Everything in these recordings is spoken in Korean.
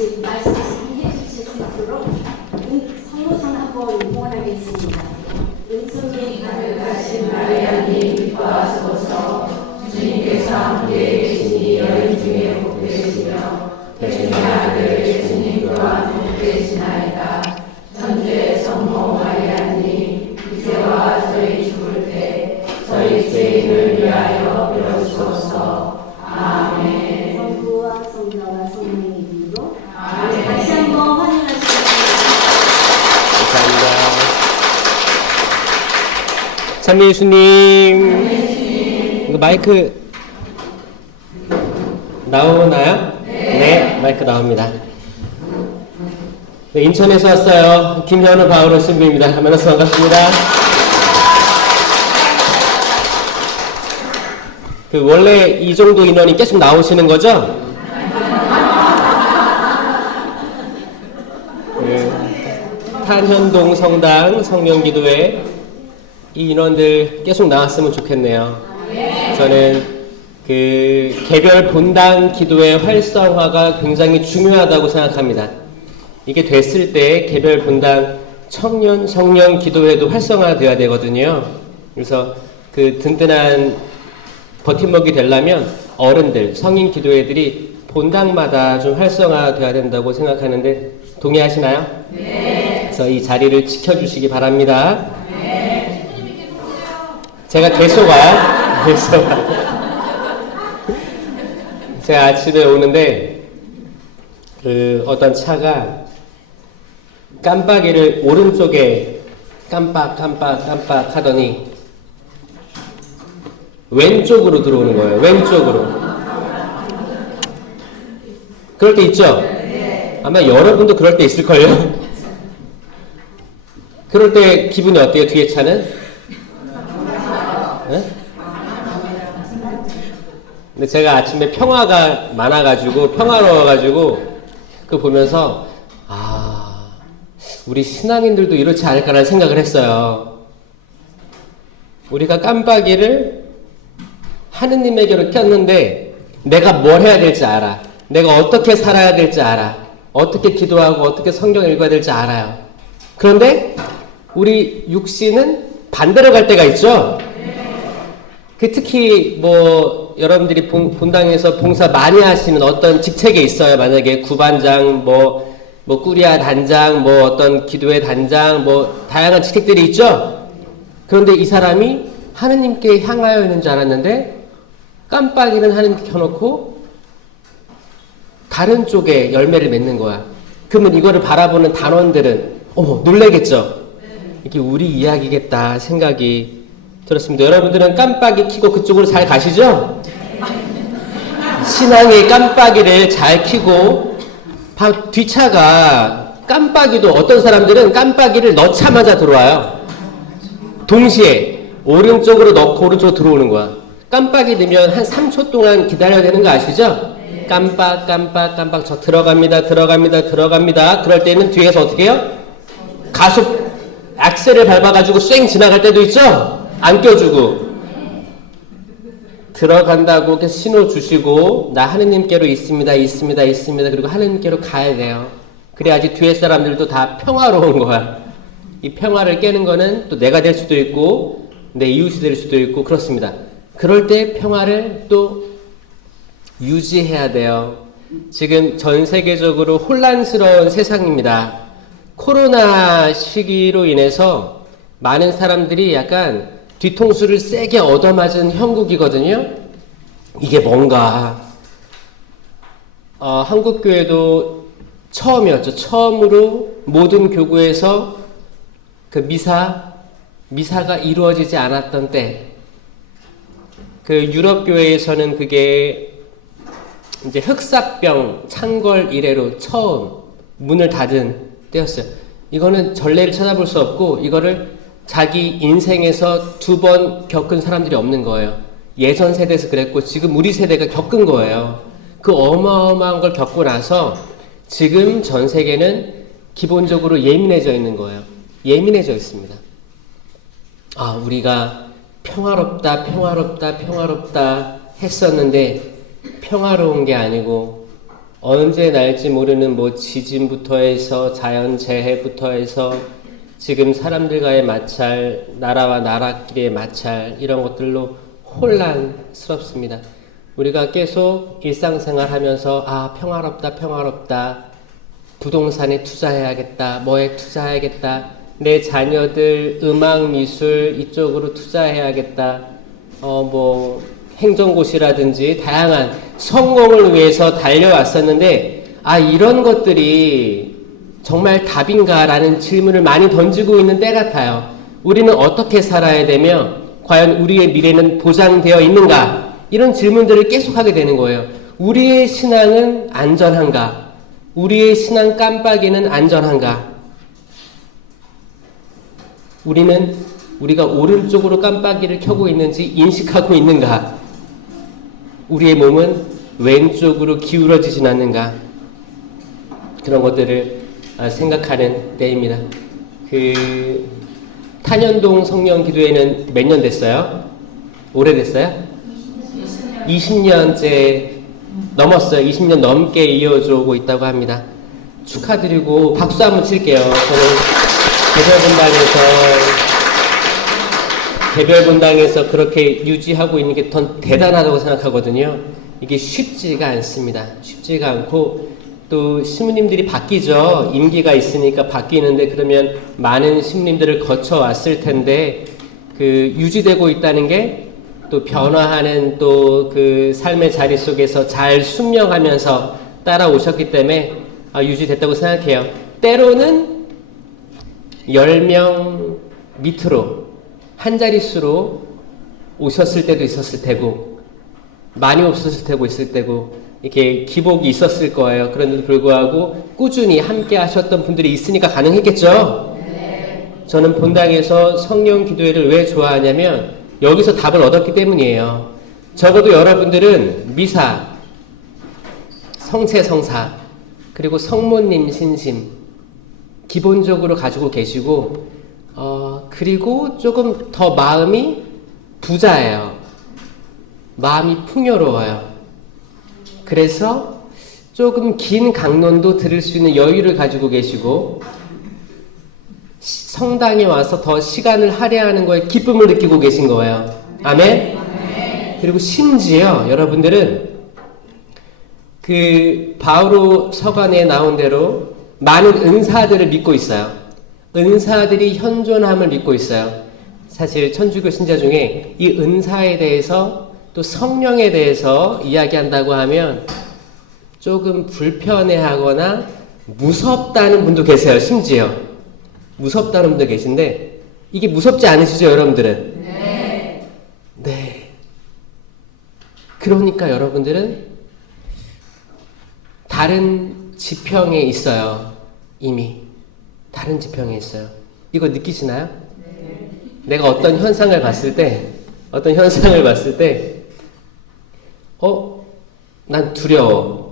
우리 말씀 이해해 주실 수 있도록 성모선 한번 응원하겠습니다. 은총이 가득하신 마리아님 기뻐하소서. 주님께서 함께 계시니 여인 중에 복되시며 태중의 아들 예수님 또한 복되시나이다. 천주의 성모 마리아님 이제와 저희 죽을 때 저희 죄인을 위하여 빌어주소서. 아멘. 성부와 성자와 성령의 이름으로 아멘. 다시 한번 환영하십니다. 감사합니다. 참 예수님. 이거 마이크 나오나요? 네, 마이크 나옵니다. 네, 인천에서 왔어요. 김현우 바오로 신부입니다. 만나서 반갑습니다. 원래 이 정도 인원이 계속 나오시는 거죠? 탄현동 성당 성령기도회 이 인원들 계속 나왔으면 좋겠네요. 저는 개별 본당 기도의 활성화가 굉장히 중요하다고 생각합니다. 이게 됐을 때 개별 본당 청년 성령 기도회도 활성화되어야 되거든요. 그래서 든든한 버팀목이 되려면 어른들, 성인 기도회들이 본당마다 좀 활성화되어야 된다고 생각하는데 동의하시나요? 네. 그래서 이 자리를 지켜주시기 바랍니다. 네. 제가 계속 와요. 제가 아침에 오는데 어떤 차가 깜빡이를 오른쪽에 깜빡 하더니 왼쪽으로 들어오는 거예요. 왼쪽으로. 그럴 때 있죠? 아마 여러분도 그럴 때 있을걸요? 그럴 때 기분이 어때요? 뒤에 차는? 네? 근데 제가 아침에 평화가 많아가지고 평화로워가지고 그거 보면서 우리 신앙인들도 이렇지 않을까라는 생각을 했어요. 우리가 깜빡이를 하느님에게로 켰는데 내가 뭘 해야 될지 알아. 내가 어떻게 살아야 될지 알아. 어떻게 기도하고 어떻게 성경 읽어야 될지 알아요. 그런데 우리 육신은 반대로 갈 때가 있죠. 특히 여러분들이 본당에서 봉사 많이 하시는 어떤 직책에 있어요. 만약에 구반장, 꾸리아 단장, 어떤 기도회 단장, 다양한 직책들이 있죠. 그런데 이 사람이 하느님께 향하여 있는 줄 알았는데 깜빡이는 하느님께 켜놓고 다른 쪽에 열매를 맺는 거야. 그러면 이거를 바라보는 단원들은 놀래겠죠. 이게 우리 이야기겠다 생각이 들었습니다. 여러분들은 깜빡이 켜고 그쪽으로 잘 가시죠? 신앙의 깜빡이를 잘 켜고 뒷차가 깜빡이도 어떤 사람들은 깜빡이를 넣자마자 들어와요. 동시에 오른쪽으로 넣고 오른쪽으로 들어오는 거야. 깜빡이 넣으면 한 3초 동안 기다려야 되는 거 아시죠? 깜빡 저 들어갑니다. 그럴 때는 뒤에서 어떻게 해요? 가속 악셀을 밟아가지고 쌩 지나갈 때도 있죠? 안 껴주고 들어간다고 이렇게 신호 주시고 나 하느님께로 있습니다. 그리고 하느님께로 가야 돼요. 그래야지 뒤에 사람들도 다 평화로운 거야. 이 평화를 깨는 거는 또 내가 될 수도 있고 내 이웃이 될 수도 있고 그렇습니다. 그럴 때 평화를 또 유지해야 돼요. 지금 전 세계적으로 혼란스러운 세상입니다. 코로나 시기로 인해서 많은 사람들이 약간 뒤통수를 세게 얻어맞은 형국이거든요. 이게 뭔가 한국교회도 처음이었죠. 처음으로 모든 교구에서 미사가 이루어지지 않았던 때 유럽 교회에서는 그게 이제 흑사병 창궐 이래로 처음 문을 닫은 때였어요. 이거는 전례를 찾아볼 수 없고 이거를 자기 인생에서 2번 겪은 사람들이 없는 거예요. 예전 세대에서 그랬고 지금 우리 세대가 겪은 거예요. 그 어마어마한 걸 겪고 나서 지금 전 세계는 기본적으로 예민해져 있는 거예요. 예민해져 있습니다. 우리가 평화롭다 했었는데 평화로운 게 아니고 언제 날지 모르는 뭐 지진부터 해서 자연재해부터 해서 지금 사람들과의 마찰, 나라와 나라끼리의 마찰, 이런 것들로 혼란스럽습니다. 우리가 계속 일상생활 하면서 평화롭다 평화롭다, 부동산에 투자해야겠다, 뭐에 투자해야겠다, 내 자녀들 음악 미술 이쪽으로 투자해야겠다, 뭐 행정고시라든지 다양한 성공을 위해서 달려왔었는데 이런 것들이 정말 답인가라는 질문을 많이 던지고 있는 때 같아요. 우리는 어떻게 살아야 되며 과연 우리의 미래는 보장되어 있는가? 이런 질문들을 계속하게 되는 거예요. 우리의 신앙은 안전한가? 우리의 신앙 깜빡이는 안전한가? 우리가 오른쪽으로 깜빡이를 켜고 있는지 인식하고 있는가? 우리의 몸은 왼쪽으로 기울어지진 않는가? 그런 것들을 생각하는 때입니다. 탄현동 성령 기도회는 몇 년 됐어요? 오래됐어요? 20년째 넘었어요. 20년 넘게 이어져 오고 있다고 합니다. 축하드리고 박수 한번 칠게요. 저는 개별분당에서 그렇게 유지하고 있는 게 더 대단하다고 생각하거든요. 이게 쉽지가 않습니다. 쉽지가 않고 또 신부님들이 바뀌죠. 임기가 있으니까 바뀌는데, 그러면 많은 신부님들을 거쳐왔을 텐데 유지되고 있다는 게 또 변화하는 또 그 삶의 자리 속에서 잘 순명하면서 따라오셨기 때문에 유지됐다고 생각해요. 때로는 10명 밑으로 한 자릿수로 오셨을 때도 있었을 테고, 많이 없었을 테고 있을 때고, 이렇게 기복이 있었을 거예요. 그런데도 불구하고 꾸준히 함께 하셨던 분들이 있으니까 가능했겠죠? 네. 저는 본당에서 성령 기도회를 왜 좋아하냐면 여기서 답을 얻었기 때문이에요. 적어도 여러분들은 미사, 성체성사, 그리고 성모님 신심 기본적으로 가지고 계시고, 그리고 조금 더 마음이 부자예요. 마음이 풍요로워요. 그래서 조금 긴 강론도 들을 수 있는 여유를 가지고 계시고, 성당에 와서 더 시간을 할애하는 거에 기쁨을 느끼고 계신 거예요. 아멘? 그리고 심지어 여러분들은 바오로 서간에 나온 대로 많은 은사들을 믿고 있어요. 은사들이 현존함을 믿고 있어요. 사실 천주교 신자 중에 이 은사에 대해서 또 성령에 대해서 이야기한다고 하면 조금 불편해하거나 무섭다는 분도 계세요. 심지어 무섭다는 분도 계신데, 이게 무섭지 않으시죠, 여러분들은? 네. 그러니까 여러분들은 다른 지평에 있어요. 이미 다른 지평에 있어요. 이거 느끼시나요? 내가 어떤 현상을 봤을 때 난 두려워.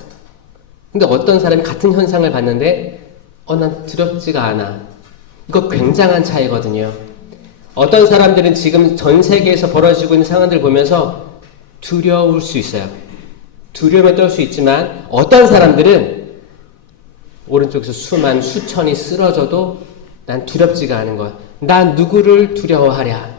근데 어떤 사람이 같은 현상을 봤는데 난 두렵지가 않아. 이거 굉장한 차이거든요. 어떤 사람들은 지금 전 세계에서 벌어지고 있는 상황들 보면서 두려울 수 있어요. 두려움에 떨 수 있지만, 어떤 사람들은 오른쪽에서 수천이 쓰러져도 난 두렵지가 않은 거야. 난 누구를 두려워하랴?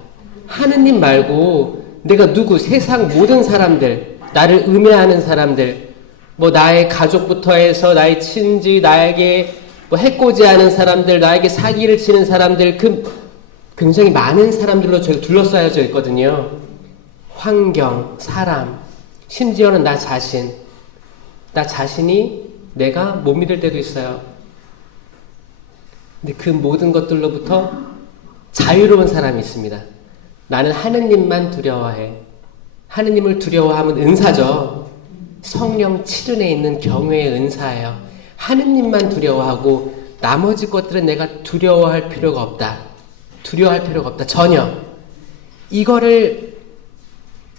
하느님 말고 내가 세상 모든 사람들, 나를 음해하는 사람들, 뭐 나의 가족부터 해서 나의 친지, 나에게 해코지하는 사람들, 나에게 사기를 치는 사람들, 굉장히 많은 사람들로 저희가 둘러싸여져 있거든요. 환경, 사람, 심지어는 나 자신이 내가 못 믿을 때도 있어요. 근데 그 모든 것들로부터 자유로운 사람이 있습니다. 나는 하느님만 두려워해. 하느님을 두려워하면 은사죠. 성령 칠은에 있는 경외의 은사예요. 하느님만 두려워하고 나머지 것들은 내가 두려워할 필요가 없다. 전혀. 이거를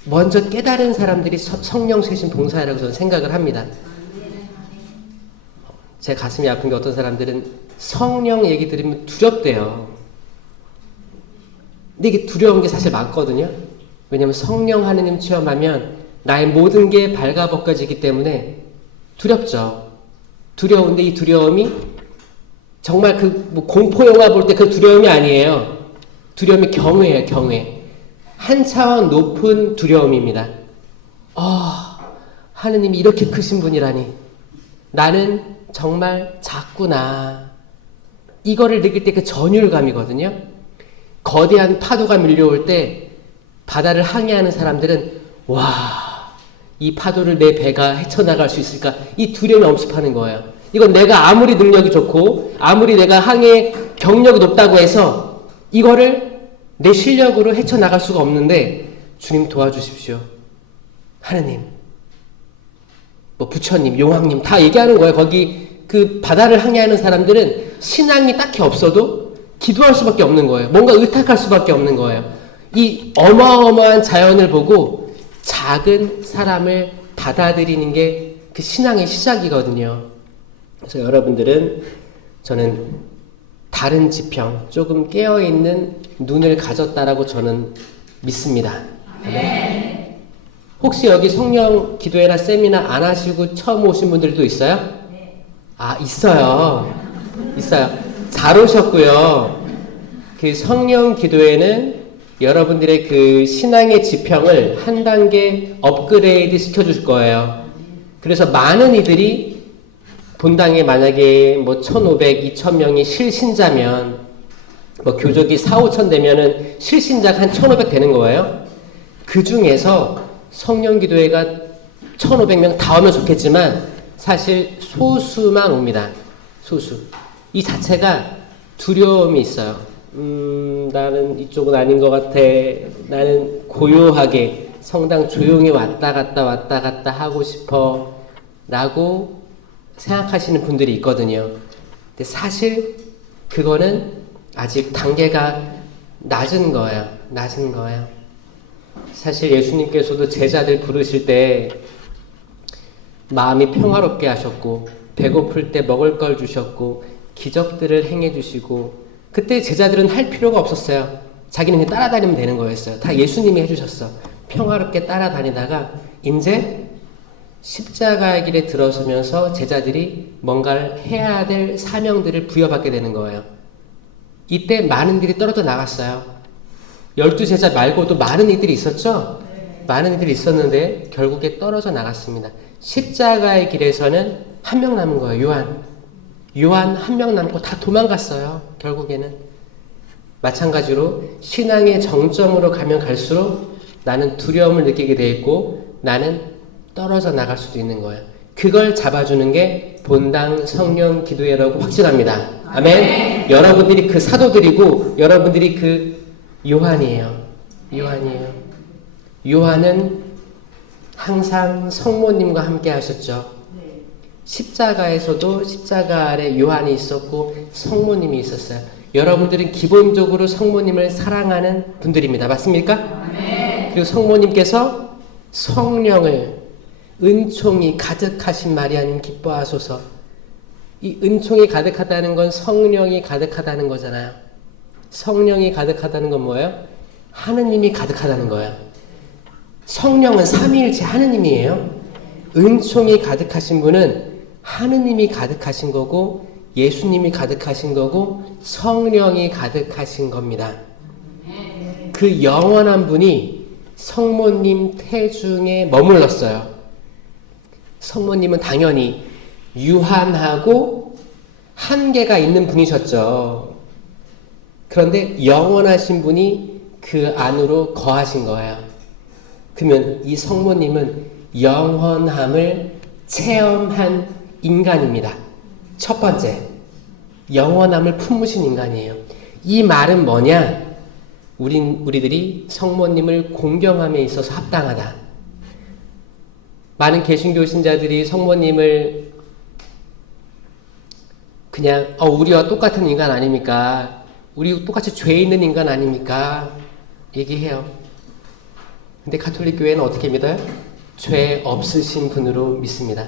먼저 깨달은 사람들이 성령 쇄신 봉사라고 저는 생각을 합니다. 제 가슴이 아픈 게, 어떤 사람들은 성령 얘기 들으면 두렵대요. 근데 이게 두려운 게 사실 맞거든요. 왜냐하면 성령 하느님 체험하면 나의 모든 게 발가벗겨지기 때문에 두렵죠. 두려운데 이 두려움이 정말 뭐 공포 영화 볼 때 그 두려움이 아니에요. 두려움이 경외예요, 경외. 한 차원 높은 두려움입니다. 하느님이 이렇게 크신 분이라니. 나는 정말 작구나. 이거를 느낄 때 그 전율감이거든요. 거대한 파도가 밀려올 때 바다를 항해하는 사람들은 와, 이 파도를 내 배가 헤쳐나갈 수 있을까? 이 두려움이 엄습하는 거예요. 이건 내가 아무리 능력이 좋고 아무리 내가 항해 경력이 높다고 해서 이거를 내 실력으로 헤쳐나갈 수가 없는데 주님 도와주십시오. 하느님, 뭐 부처님, 용왕님 다 얘기하는 거예요. 거기 그 바다를 항해하는 사람들은 신앙이 딱히 없어도 기도할 수밖에 없는 거예요. 뭔가 의탁할 수밖에 없는 거예요. 이 어마어마한 자연을 보고 작은 사람을 받아들이는 게 그 신앙의 시작이거든요. 그래서 여러분들은 저는 다른 지평, 조금 깨어있는 눈을 가졌다라고 저는 믿습니다. 네. 혹시 여기 성령 기도회나 세미나 안 하시고 처음 오신 분들도 있어요? 아, 있어요. 있어요. 잘 오셨고요. 그 성령 기도회는 여러분들의 그 신앙의 지평을 한 단계 업그레이드 시켜줄 거예요. 그래서 많은 이들이 본당에 만약에 뭐 1,500, 2,000명이 실신자면 뭐 교족이 4, 5천 되면은 실신자가 한 1,500 되는 거예요. 그 중에서 성령기도회가 1,500명 다 오면 좋겠지만 사실 소수만 옵니다. 소수. 이 자체가 두려움이 있어요. 나는 이쪽은 아닌 것 같아. 나는 고요하게 성당 조용히 왔다 갔다 하고 싶어 라고 생각하시는 분들이 있거든요. 근데 사실 그거는 아직 단계가 낮은 거예요. 낮은 거예요. 사실 예수님께서도 제자들 부르실 때 마음이 평화롭게 하셨고 배고플 때 먹을 걸 주셨고 기적들을 행해 주시고 그때 제자들은 할 필요가 없었어요. 자기는 그냥 따라다니면 되는 거였어요. 다 예수님이 해주셨어. 평화롭게 따라다니다가 이제 십자가의 길에 들어서면서 제자들이 뭔가를 해야 될 사명들을 부여받게 되는 거예요. 이때 많은 이들이 떨어져 나갔어요. 12제자 말고도 많은 이들이 있었죠? 많은 이들이 있었는데 결국에 떨어져 나갔습니다. 십자가의 길에서는 한 명 남은 거예요. 요한 한 명 남고 다 도망갔어요. 결국에는. 마찬가지로 신앙의 정점으로 가면 갈수록 나는 두려움을 느끼게 돼 있고 나는 떨어져 나갈 수도 있는 거예요. 그걸 잡아주는 게 본당 성령 기도회라고 확신합니다. 아멘. 여러분들이 그 사도들이고 여러분들이 그 요한이에요. 요한은 항상 성모님과 함께 하셨죠. 십자가에서도 십자가 아래 요한이 있었고 성모님이 있었어요. 여러분들은 기본적으로 성모님을 사랑하는 분들입니다. 맞습니까? 그리고 성모님께서 성령을 은총이 가득하신 마리아님 기뻐하소서. 이 은총이 가득하다는 건 성령이 가득하다는 거잖아요. 성령이 가득하다는 건 뭐예요? 하느님이 가득하다는 거예요. 성령은 삼위일체 하느님이에요. 은총이 가득하신 분은 하느님이 가득하신 거고 예수님이 가득하신 거고 성령이 가득하신 겁니다. 그 영원한 분이 성모님 태중에 머물렀어요. 성모님은 당연히 유한하고 한계가 있는 분이셨죠. 그런데 영원하신 분이 그 안으로 거하신 거예요. 그러면 이 성모님은 영원함을 체험한 인간입니다. 첫 번째, 영원함을 품으신 인간이에요. 이 말은 뭐냐? 우리들이 성모님을 공경함에 있어서 합당하다. 많은 개신교 신자들이 성모님을 그냥 우리와 똑같은 인간 아닙니까? 우리 똑같이 죄 있는 인간 아닙니까? 얘기해요. 근데 가톨릭 교회는 어떻게 믿어요? 죄 없으신 분으로 믿습니다.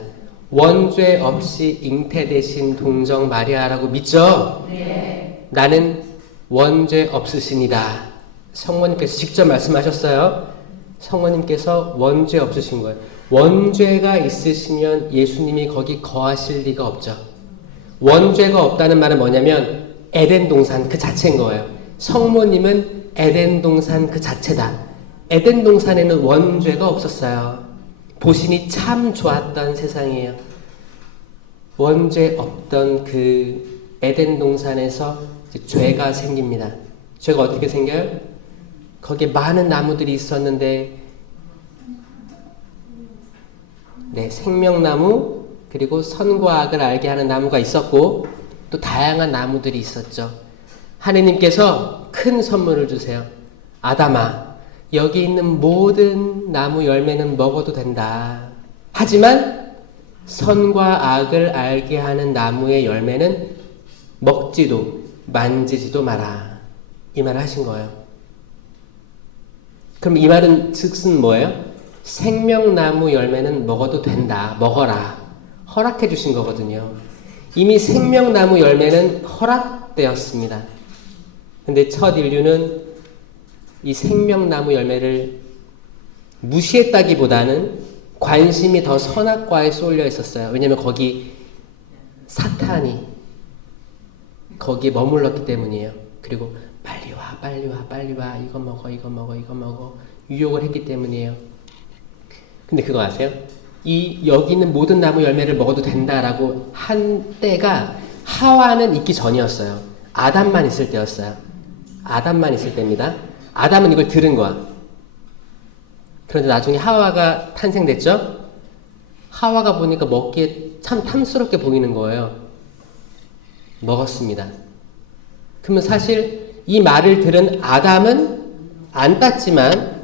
원죄 없이 잉태되신 동정 마리아라고 믿죠? 네. 나는 원죄 없으신이다. 성모님께서 직접 말씀하셨어요. 성모님께서 원죄 없으신 거예요. 원죄가 있으시면 예수님이 거기 거하실 리가 없죠. 원죄가 없다는 말은 뭐냐면 에덴 동산 그 자체인 거예요. 성모님은 에덴 동산 그 자체다. 에덴 동산에는 원죄가 없었어요. 보시니 참 좋았던 세상이에요. 원죄 없던 그 에덴 동산에서 이제 죄가 생깁니다. 죄가 어떻게 생겨요? 거기에 많은 나무들이 있었는데 네, 생명나무 그리고 선과 악을 알게 하는 나무가 있었고 또 다양한 나무들이 있었죠. 하느님께서 큰 선물을 주세요. 아담아, 여기 있는 모든 나무 열매는 먹어도 된다. 하지만 선과 악을 알게 하는 나무의 열매는 먹지도 만지지도 마라. 이 말을 하신 거예요. 그럼 이 말은 즉슨 뭐예요? 생명나무 열매는 먹어도 된다. 먹어라. 허락해 주신 거거든요. 이미 생명나무 열매는 허락되었습니다. 근데 첫 인류는 이 생명나무 열매를 무시했다기보다는 관심이 더 선악과에 쏠려 있었어요. 왜냐하면 거기 사탄이 거기에 머물렀기 때문이에요. 그리고 빨리 와, 빨리 와, 빨리 와. 이거 먹어, 이거 먹어, 이거 먹어. 유혹을 했기 때문이에요. 근데 그거 아세요? 여기 있는 모든 나무 열매를 먹어도 된다라고 한 때가 하와는 있기 전이었어요. 아담만 있을 때였어요. 아담만 있을 때입니다. 아담은 이걸 들은 거야. 그런데 나중에 하와가 탄생됐죠? 하와가 보니까 먹기에 참 탐스럽게 보이는 거예요. 먹었습니다. 그러면 사실 이 말을 들은 아담은 안 땄지만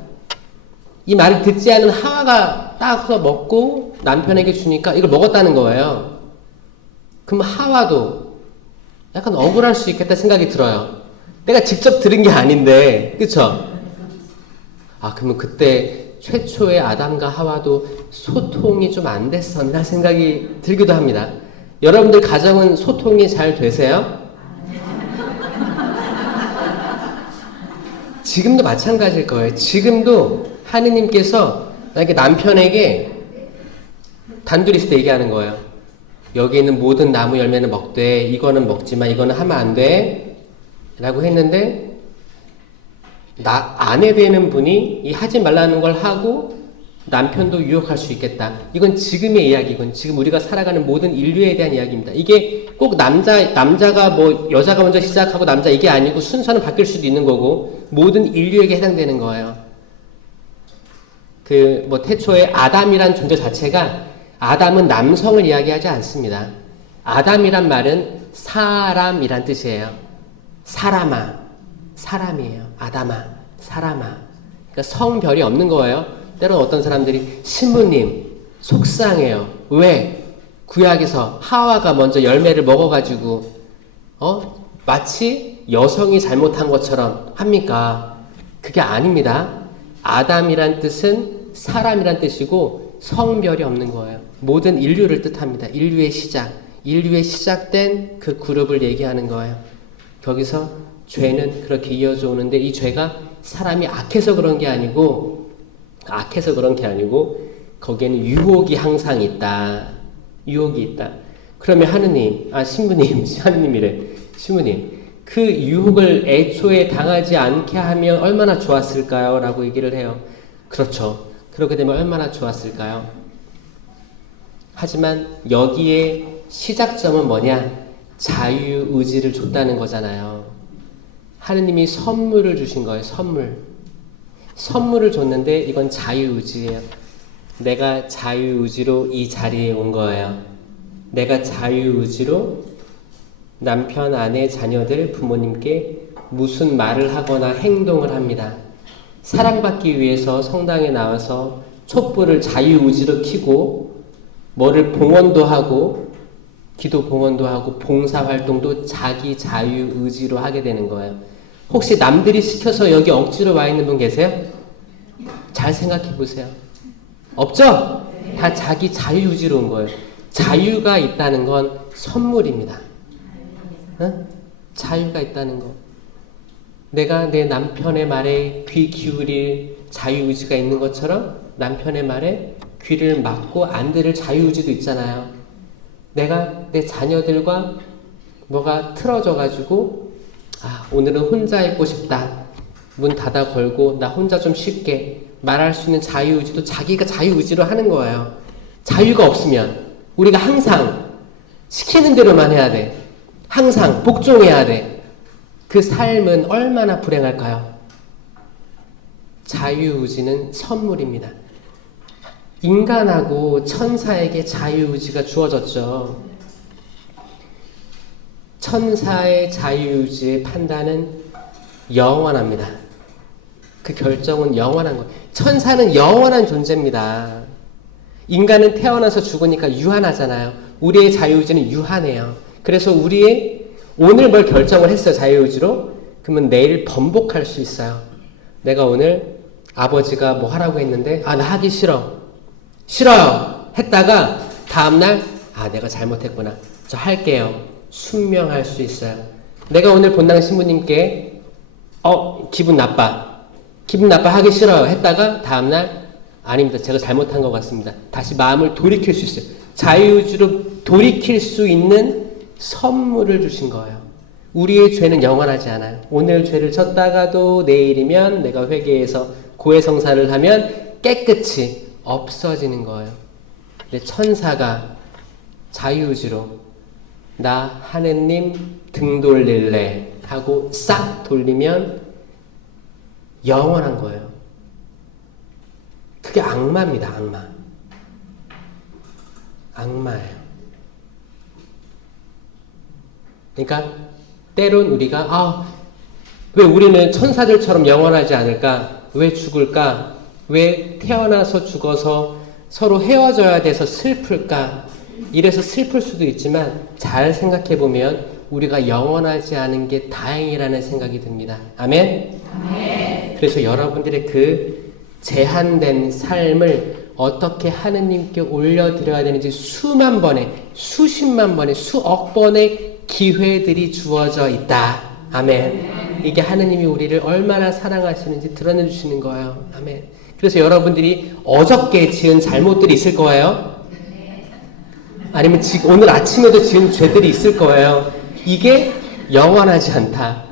이 말을 듣지 않은 하와가 따서 먹고 남편에게 주니까 이걸 먹었다는 거예요. 그럼 하와도 약간 억울할 수 있겠다 생각이 들어요. 내가 직접 들은 게 아닌데, 그쵸? 아, 그러면 그때 최초의 아담과 하와도 소통이 좀 안 됐었나 생각이 들기도 합니다. 여러분들 가정은 소통이 잘 되세요? 지금도 마찬가지일 거예요. 지금도 하느님께서 만약에 남편에게 단둘이 있을 때 얘기하는 거예요. 여기 있는 모든 나무 열매는 먹되 이거는 먹지마, 이거는 하면 안 돼 라고 했는데 아내 되는 분이 이 하지 말라는 걸 하고 남편도 유혹할 수 있겠다. 이건 지금의 이야기군. 지금 우리가 살아가는 모든 인류에 대한 이야기입니다. 이게 꼭 남자가 뭐 여자가 먼저 시작하고 남자 이게 아니고 순서는 바뀔 수도 있는 거고 모든 인류에게 해당되는 거예요. 태초에 아담이란 존재 자체가 아담은 남성을 이야기하지 않습니다. 아담이란 말은 사람이란 뜻이에요. 사람아, 사람이에요. 아담아, 사람아. 그러니까 성별이 없는 거예요. 때로는 어떤 사람들이 신부님 속상해요. 왜? 구약에서 하와가 먼저 열매를 먹어가지고 마치 여성이 잘못한 것처럼 합니까? 그게 아닙니다. 아담이란 뜻은 사람이란 뜻이고 성별이 없는 거예요. 모든 인류를 뜻합니다. 인류의 시작된 그 그룹을 얘기하는 거예요. 거기서 죄는 그렇게 이어져 오는데 이 죄가 사람이 악해서 그런 게 아니고 거기에는 유혹이 항상 있다. 유혹이 있다. 그러면 신부님 그 유혹을 애초에 당하지 않게 하면 얼마나 좋았을까요? 라고 얘기를 해요. 그렇죠. 그렇게 되면 얼마나 좋았을까요? 하지만 여기에 시작점은 뭐냐? 자유의지를 줬다는 거잖아요. 하느님이 선물을 주신 거예요. 선물을 줬는데 이건 자유의지예요. 내가 자유의지로 이 자리에 온 거예요. 내가 자유의지로 남편, 아내, 자녀들, 부모님께 무슨 말을 하거나 행동을 합니다. 사랑받기 위해서 성당에 나와서 촛불을 자유의지로 켜고 뭐를 봉헌도 하고 기도 봉헌도 하고 봉사활동도 자기 자유의지로 하게 되는 거예요. 혹시 남들이 시켜서 여기 억지로 와 있는 분 계세요? 잘 생각해 보세요. 없죠? 다 자기 자유의지로 온 거예요. 자유가 있다는 건 선물입니다. 자유가 있다는 거. 내가 내 남편의 말에 귀 기울일 자유의지가 있는 것처럼 남편의 말에 귀를 막고 안 들을 자유의지도 있잖아요. 내가 내 자녀들과 뭐가 틀어져가지고 오늘은 혼자 있고 싶다. 문 닫아 걸고 나 혼자 좀 쉽게 말할 수 있는 자유의지도 자기가 자유의지로 하는 거예요. 자유가 없으면 우리가 항상 시키는 대로만 해야 돼. 항상 복종해야 돼. 그 삶은 얼마나 불행할까요? 자유의지는 선물입니다. 인간하고 천사에게 자유의지가 주어졌죠. 천사의 자유의지의 판단은 영원합니다. 그 결정은 영원한 거예요. 천사는 영원한 존재입니다. 인간은 태어나서 죽으니까 유한하잖아요. 우리의 자유의지는 유한해요. 그래서 우리의 오늘 뭘 결정을 했어요. 자유의지로. 그러면 내일 번복할 수 있어요. 내가 오늘 아버지가 뭐 하라고 했는데 나 하기 싫어요 했다가 다음날 내가 잘못했구나. 저 할게요. 순명할 수 있어요. 내가 오늘 본당 신부님께 기분 나빠 하기 싫어요 했다가 다음날 아닙니다. 제가 잘못한 것 같습니다. 다시 마음을 돌이킬 수 있어요. 자유의지로 돌이킬 수 있는 선물을 주신 거예요. 우리의 죄는 영원하지 않아요. 오늘 죄를 졌다가도 내일이면 내가 회개해서 고해성사를 하면 깨끗이 없어지는 거예요. 근데 천사가 자유의지로 나 하느님 등 돌릴래 하고 싹 돌리면 영원한 거예요. 그게 악마입니다. 악마예요. 그러니까 때론 우리가 왜 우리는 천사들처럼 영원하지 않을까? 왜 죽을까? 왜 태어나서 죽어서 서로 헤어져야 돼서 슬플까? 이래서 슬플 수도 있지만 잘 생각해보면 우리가 영원하지 않은 게 다행이라는 생각이 듭니다. 아멘? 아멘. 그래서 여러분들의 그 제한된 삶을 어떻게 하느님께 올려드려야 되는지 수만 번의, 수십만 번의, 수억 번의 기회들이 주어져 있다. 아멘. 이게 하느님이 우리를 얼마나 사랑하시는지 드러내주시는 거예요. 아멘. 그래서 여러분들이 어저께 지은 잘못들이 있을 거예요. 아니면 오늘 아침에도 지은 죄들이 있을 거예요. 이게 영원하지 않다.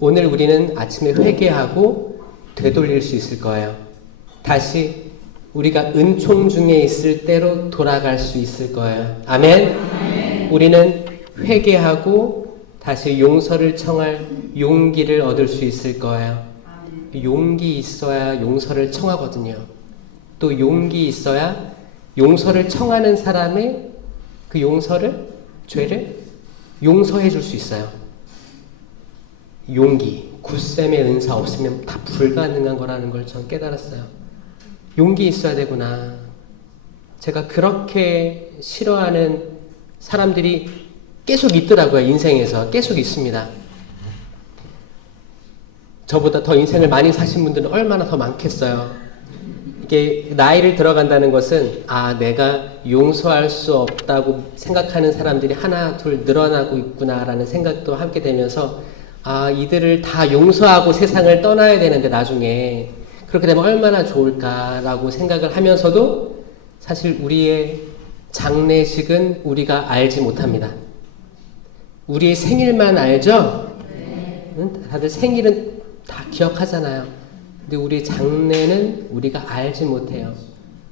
오늘 우리는 아침에 회개하고 되돌릴 수 있을 거예요. 다시 우리가 은총 중에 있을 때로 돌아갈 수 있을 거예요. 아멘. 우리는 회개하고 다시 용서를 청할 용기를 얻을 수 있을 거예요. 용기 있어야 용서를 청하거든요. 또 용기 있어야 용서를 청하는 사람의 그 죄를 용서해 줄 수 있어요. 용기, 굳셈의 은사 없으면 다 불가능한 거라는 걸 전 깨달았어요. 용기 있어야 되구나. 제가 그렇게 싫어하는 사람들이 계속 있더라고요. 인생에서 계속 있습니다. 저보다 더 인생을 많이 사신 분들은 얼마나 더 많겠어요. 이게 나이를 들어간다는 것은 내가 용서할 수 없다고 생각하는 사람들이 하나 둘 늘어나고 있구나라는 생각도 함께 되면서 이들을 다 용서하고 세상을 떠나야 되는데 나중에 그렇게 되면 얼마나 좋을까라고 생각을 하면서도 사실 우리의 장례식은 우리가 알지 못합니다. 우리의 생일만 알죠? 다들 생일은 다 기억하잖아요. 근데 우리 장례는 우리가 알지 못해요.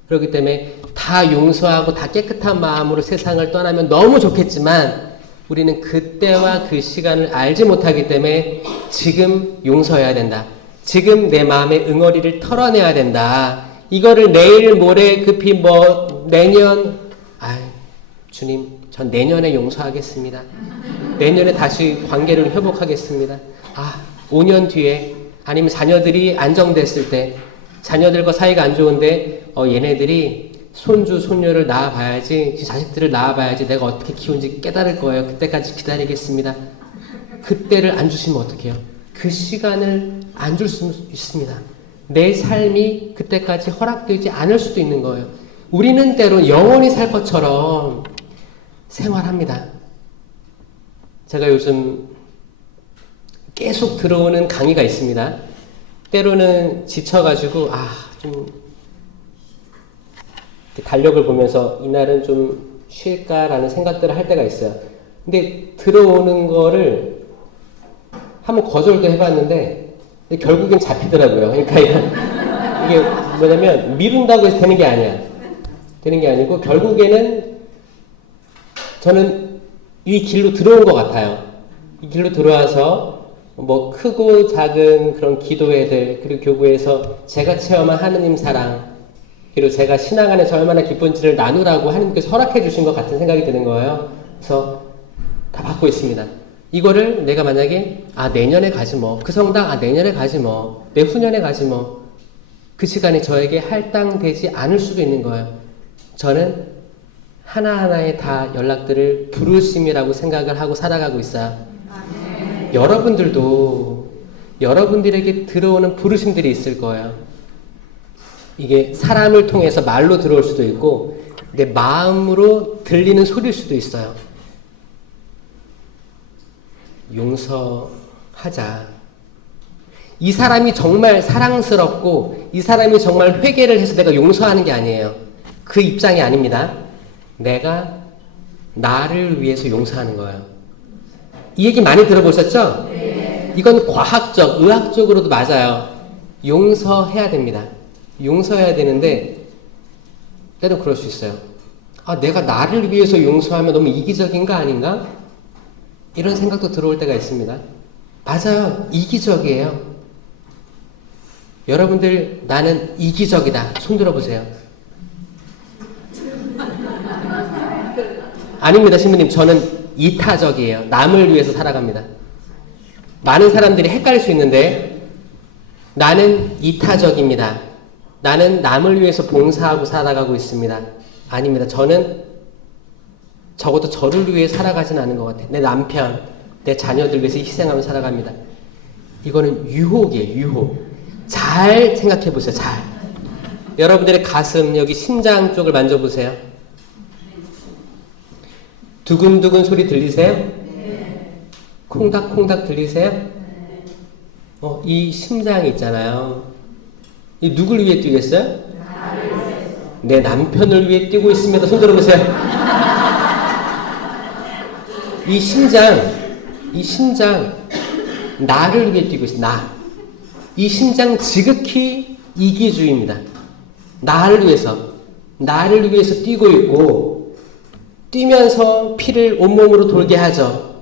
그렇기 때문에 다 용서하고 다 깨끗한 마음으로 세상을 떠나면 너무 좋겠지만 우리는 그때와 그 시간을 알지 못하기 때문에 지금 용서해야 된다. 지금 내 마음의 응어리를 털어내야 된다. 이거를 내일 모레 급히 내년 주님 전 내년에 용서하겠습니다. 내년에 다시 관계를 회복하겠습니다. 5년 뒤에 아니면 자녀들이 안정됐을 때 자녀들과 사이가 안 좋은데 얘네들이 손주 손녀를 낳아봐야지 자식들을 낳아봐야지 내가 어떻게 키운지 깨달을 거예요. 그때까지 기다리겠습니다. 그때를 안 주시면 어떡해요? 그 시간을 안 줄 수 있습니다. 내 삶이 그때까지 허락되지 않을 수도 있는 거예요. 우리는 때론 영원히 살 것처럼 생활합니다. 제가 요즘 계속 들어오는 강의가 있습니다. 때로는 지쳐가지고 좀 달력을 보면서 이날은 좀 쉴까라는 생각들을 할 때가 있어요. 근데 들어오는 거를 한번 거절도 해봤는데 결국엔 잡히더라고요. 그러니까 이게 뭐냐면 미룬다고 해서 되는 게 아니야. 되는 게 아니고 결국에는 저는 이 길로 들어온 것 같아요. 이 길로 들어와서 뭐 크고 작은 그런 기도회들 그리고 교구에서 제가 체험한 하느님 사랑 그리고 제가 신앙 안에서 얼마나 기쁜지를 나누라고 하나님께서 허락해 주신 것 같은 생각이 드는 거예요. 그래서 다 받고 있습니다. 이거를 내가 만약에 내년에 가지 뭐 그 성당 내년에 가지 뭐 내후년에 가지 뭐 그 시간에 저에게 할당되지 않을 수도 있는 거예요. 저는 하나하나의 다 연락들을 부르심이라고 생각을 하고 살아가고 있어요. 여러분들도 여러분들에게 들어오는 부르심들이 있을 거예요. 이게 사람을 통해서 말로 들어올 수도 있고 내 마음으로 들리는 소리일 수도 있어요. 용서하자. 이 사람이 정말 사랑스럽고 이 사람이 정말 회개를 해서 내가 용서하는 게 아니에요. 그 입장이 아닙니다. 내가 나를 위해서 용서하는 거예요. 이 얘기 많이 들어보셨죠? 네. 이건 과학적, 의학적으로도 맞아요. 용서해야 됩니다. 용서해야 되는데 때로 그럴 수 있어요. 내가 나를 위해서 용서하면 너무 이기적인 거 아닌가? 이런 생각도 들어올 때가 있습니다. 맞아요. 이기적이에요. 여러분들 나는 이기적이다. 손 들어보세요. 아닙니다, 신부님. 저는 이타적이에요. 남을 위해서 살아갑니다. 많은 사람들이 헷갈릴 수 있는데 나는 이타적입니다. 나는 남을 위해서 봉사하고 살아가고 있습니다. 아닙니다. 저는 적어도 저를 위해 살아가지는 않은 것 같아요. 내 남편, 내 자녀들 위해서 희생하며 살아갑니다. 이거는 유혹이에요. 유혹. 잘 생각해 보세요. 잘. 여러분들의 가슴, 여기 심장 쪽을 만져보세요. 두근두근 소리 들리세요? 네. 콩닥콩닥 들리세요? 네. 이 심장이 있잖아요. 이 누굴 위해 뛰겠어요? 내 남편을 위해 뛰고 있습니다. 손 들어보세요. 이 심장, 나를 위해 뛰고 있어요. 이 심장 지극히 이기주의입니다. 나를 위해서 뛰고 있고, 뛰면서 피를 온몸으로 돌게 하죠.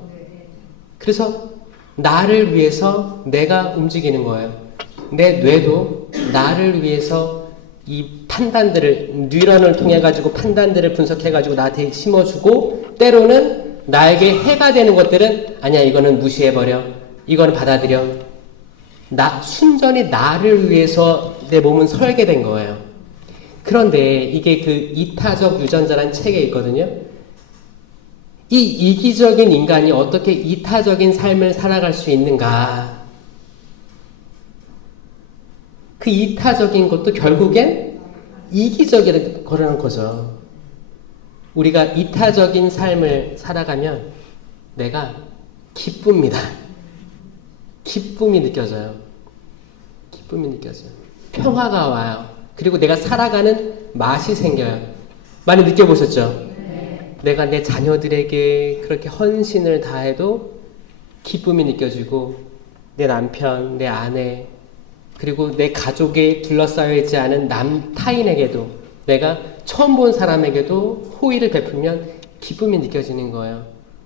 그래서 나를 위해서 내가 움직이는 거예요. 내 뇌도 나를 위해서 이 판단들을, 뉴런을 통해 가지고 판단들을 분석해 가지고 나한테 심어주고, 때로는 나에게 해가 되는 것들은 아니야, 이거는 무시해버려, 이거는 받아들여. 순전히 나를 위해서 내 몸은 설계된 거예요. 그런데 이게 그 이타적 유전자라는 책에 있거든요. 이 이기적인 인간이 어떻게 이타적인 삶을 살아갈 수 있는가? 그 이타적인 것도 결국엔 이기적인 거라는 거죠. 우리가 이타적인 삶을 살아가면 내가 기쁩니다. 기쁨이 느껴져요. 기쁨이 느껴져요. 평화가 와요. 그리고 내가 살아가는 맛이 생겨요. 많이 느껴보셨죠? 네. 내가 내 자녀들에게 그렇게 헌신을 다해도 기쁨이 느껴지고, 내 남편, 내 아내, 그리고 내 가족에 둘러싸여 있지 않은 타인에게도, 내가 처음 본 사람에게도 호의를 베풀면 기쁨이 느껴지는 거예요.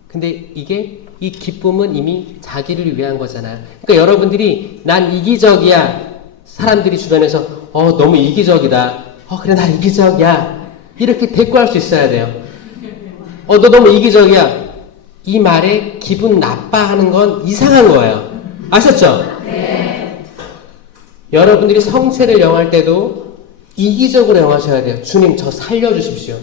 근데 이 기쁨은 이미 자기를 위한 거잖아요. 그러니까 여러분들이 난 이기적이야. 사람들이 주변에서 너무 이기적이다. 그래 나 이기적이야. 이렇게 대꾸할 수 있어야 돼요. 너 너무 이기적이야. 이 말에 기분 나빠하는 건 이상한 거예요. 아셨죠? 네. 여러분들이 성체를 영할 때도 이기적으로 영하셔야 돼요. 주님 저 살려주십시오.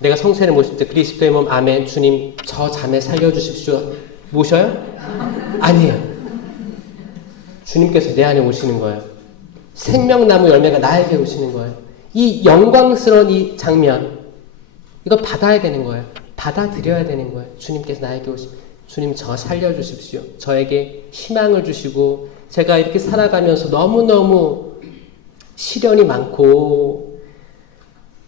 내가 성체를 모실 때 그리스도의 몸 아멘 주님 저 자매 살려주십시오 모셔요? 아니에요. 주님께서 내 안에 오시는 거예요. 생명나무 열매가 나에게 오시는 거예요. 이 영광스러운 이 장면 이거 받아야 되는 거예요. 받아들여야 되는 거예요. 주님께서 나에게 주님 저 살려주십시오. 저에게 희망을 주시고 제가 이렇게 살아가면서 너무너무 시련이 많고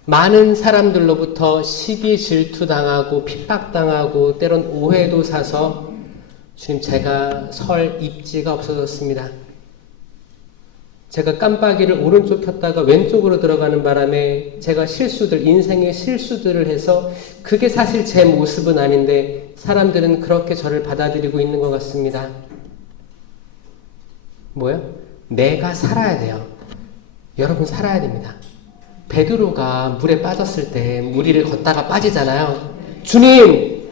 많은 사람들로부터 시기 질투당하고 핍박당하고 때론 오해도 사서 주님 제가 설 입지가 없어졌습니다. 제가 깜빡이를 오른쪽 켰다가 왼쪽으로 들어가는 바람에 제가 인생의 실수들을 해서 그게 사실 제 모습은 아닌데 사람들은 그렇게 저를 받아들이고 있는 것 같습니다. 뭐요? 내가 살아야 돼요. 여러분 살아야 됩니다. 베드로가 물에 빠졌을 때 물 위를 걷다가 빠지잖아요. 주님,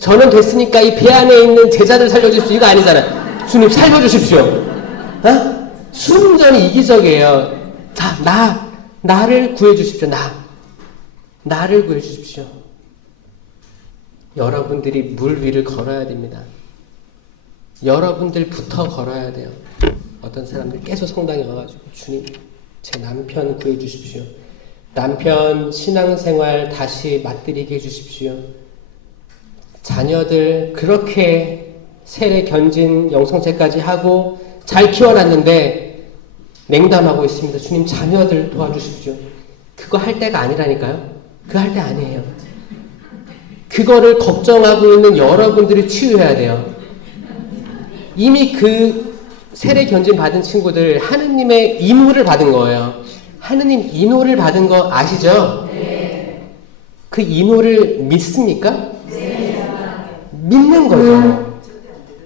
저는 됐으니까 이 배 안에 있는 제자들 살려주십시오. 이거 아니잖아요. 주님 살려주십시오. 어? 순전히 이기적이에요. 자, 나를 구해주십시오. 나를 구해주십시오. 여러분들이 물 위를 걸어야 됩니다. 여러분들부터 걸어야 돼요. 어떤 사람들 계속 성당에 와가지고 주님, 제 남편 구해주십시오. 남편 신앙생활 다시 맛들이게 해주십시오. 자녀들 그렇게 세례 견진 영성체까지 하고 잘 키워놨는데 냉담하고 있습니다. 주님 자녀들 도와주십시오. 그거 할 때가 아니라니까요. 그거 할 때 아니에요. 그거를 걱정하고 있는 여러분들이 치유해야 돼요. 이미 그 세례 견진 받은 친구들 하느님의 인호를 받은 거예요. 하느님 인호를 받은 거 아시죠? 네. 그 인호를 믿습니까? 네. 믿는 거죠.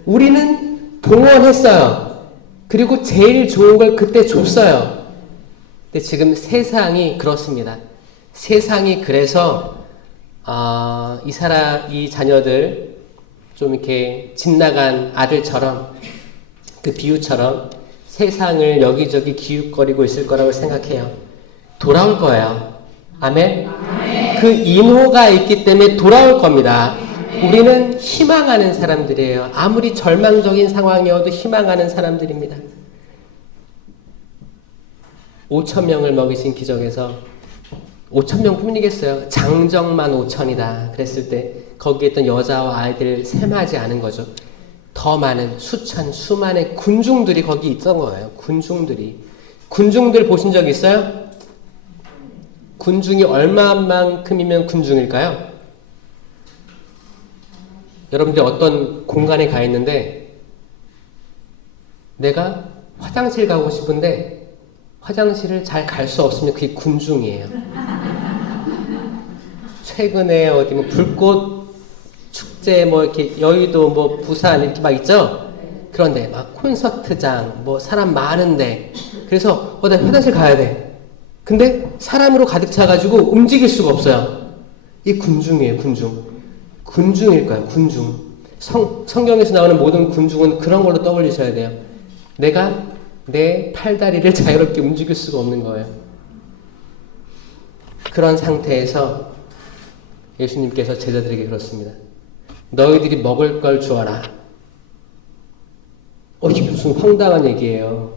우리는 봉헌했어요. 그리고 제일 좋은 걸 그때 줬어요. 근데 지금 세상이 그렇습니다. 세상이 그래서 이 자녀들 좀 이렇게 집 나간 아들처럼 그 비유처럼 세상을 여기저기 기웃거리고 있을 거라고 생각해요. 돌아올 거예요. 아멘? 아멘. 그 인호가 있기 때문에 돌아올 겁니다. 아멘. 우리는 희망하는 사람들이에요. 아무리 절망적인 상황이어도 희망하는 사람들입니다. 5,000명을 먹이신 기적에서 5,000명 뿐이겠어요. 장정만 5,000이다. 그랬을 때 거기에 있던 여자와 아이들 셈하지 않은 거죠. 더 많은 수많은 군중들이 거기 있던 거예요. 군중들 보신 적 있어요? 군중이 얼마만큼이면 군중일까요? 여러분들 어떤 공간에 가 있는데 내가 화장실 가고 싶은데 화장실을 잘 갈 수 없으면 그게 군중이에요. 최근에 어디 뭐 불꽃 축제 뭐 이렇게 여의도 뭐 부산 이렇게 막 있죠? 그런데 막 콘서트장 뭐 사람 많은데 그래서 나 화장실 가야 돼. 근데 사람으로 가득 차가지고 움직일 수가 없어요. 이 군중이에요. 군중일 거예요. 군중. 성경에서 나오는 모든 군중은 그런 걸로 떠올리셔야 돼요. 내가 내 팔다리를 자유롭게 움직일 수가 없는 거예요. 그런 상태에서 예수님께서 제자들에게 그렇습니다. 너희들이 먹을 걸 주어라. 이게 무슨 황당한 얘기예요.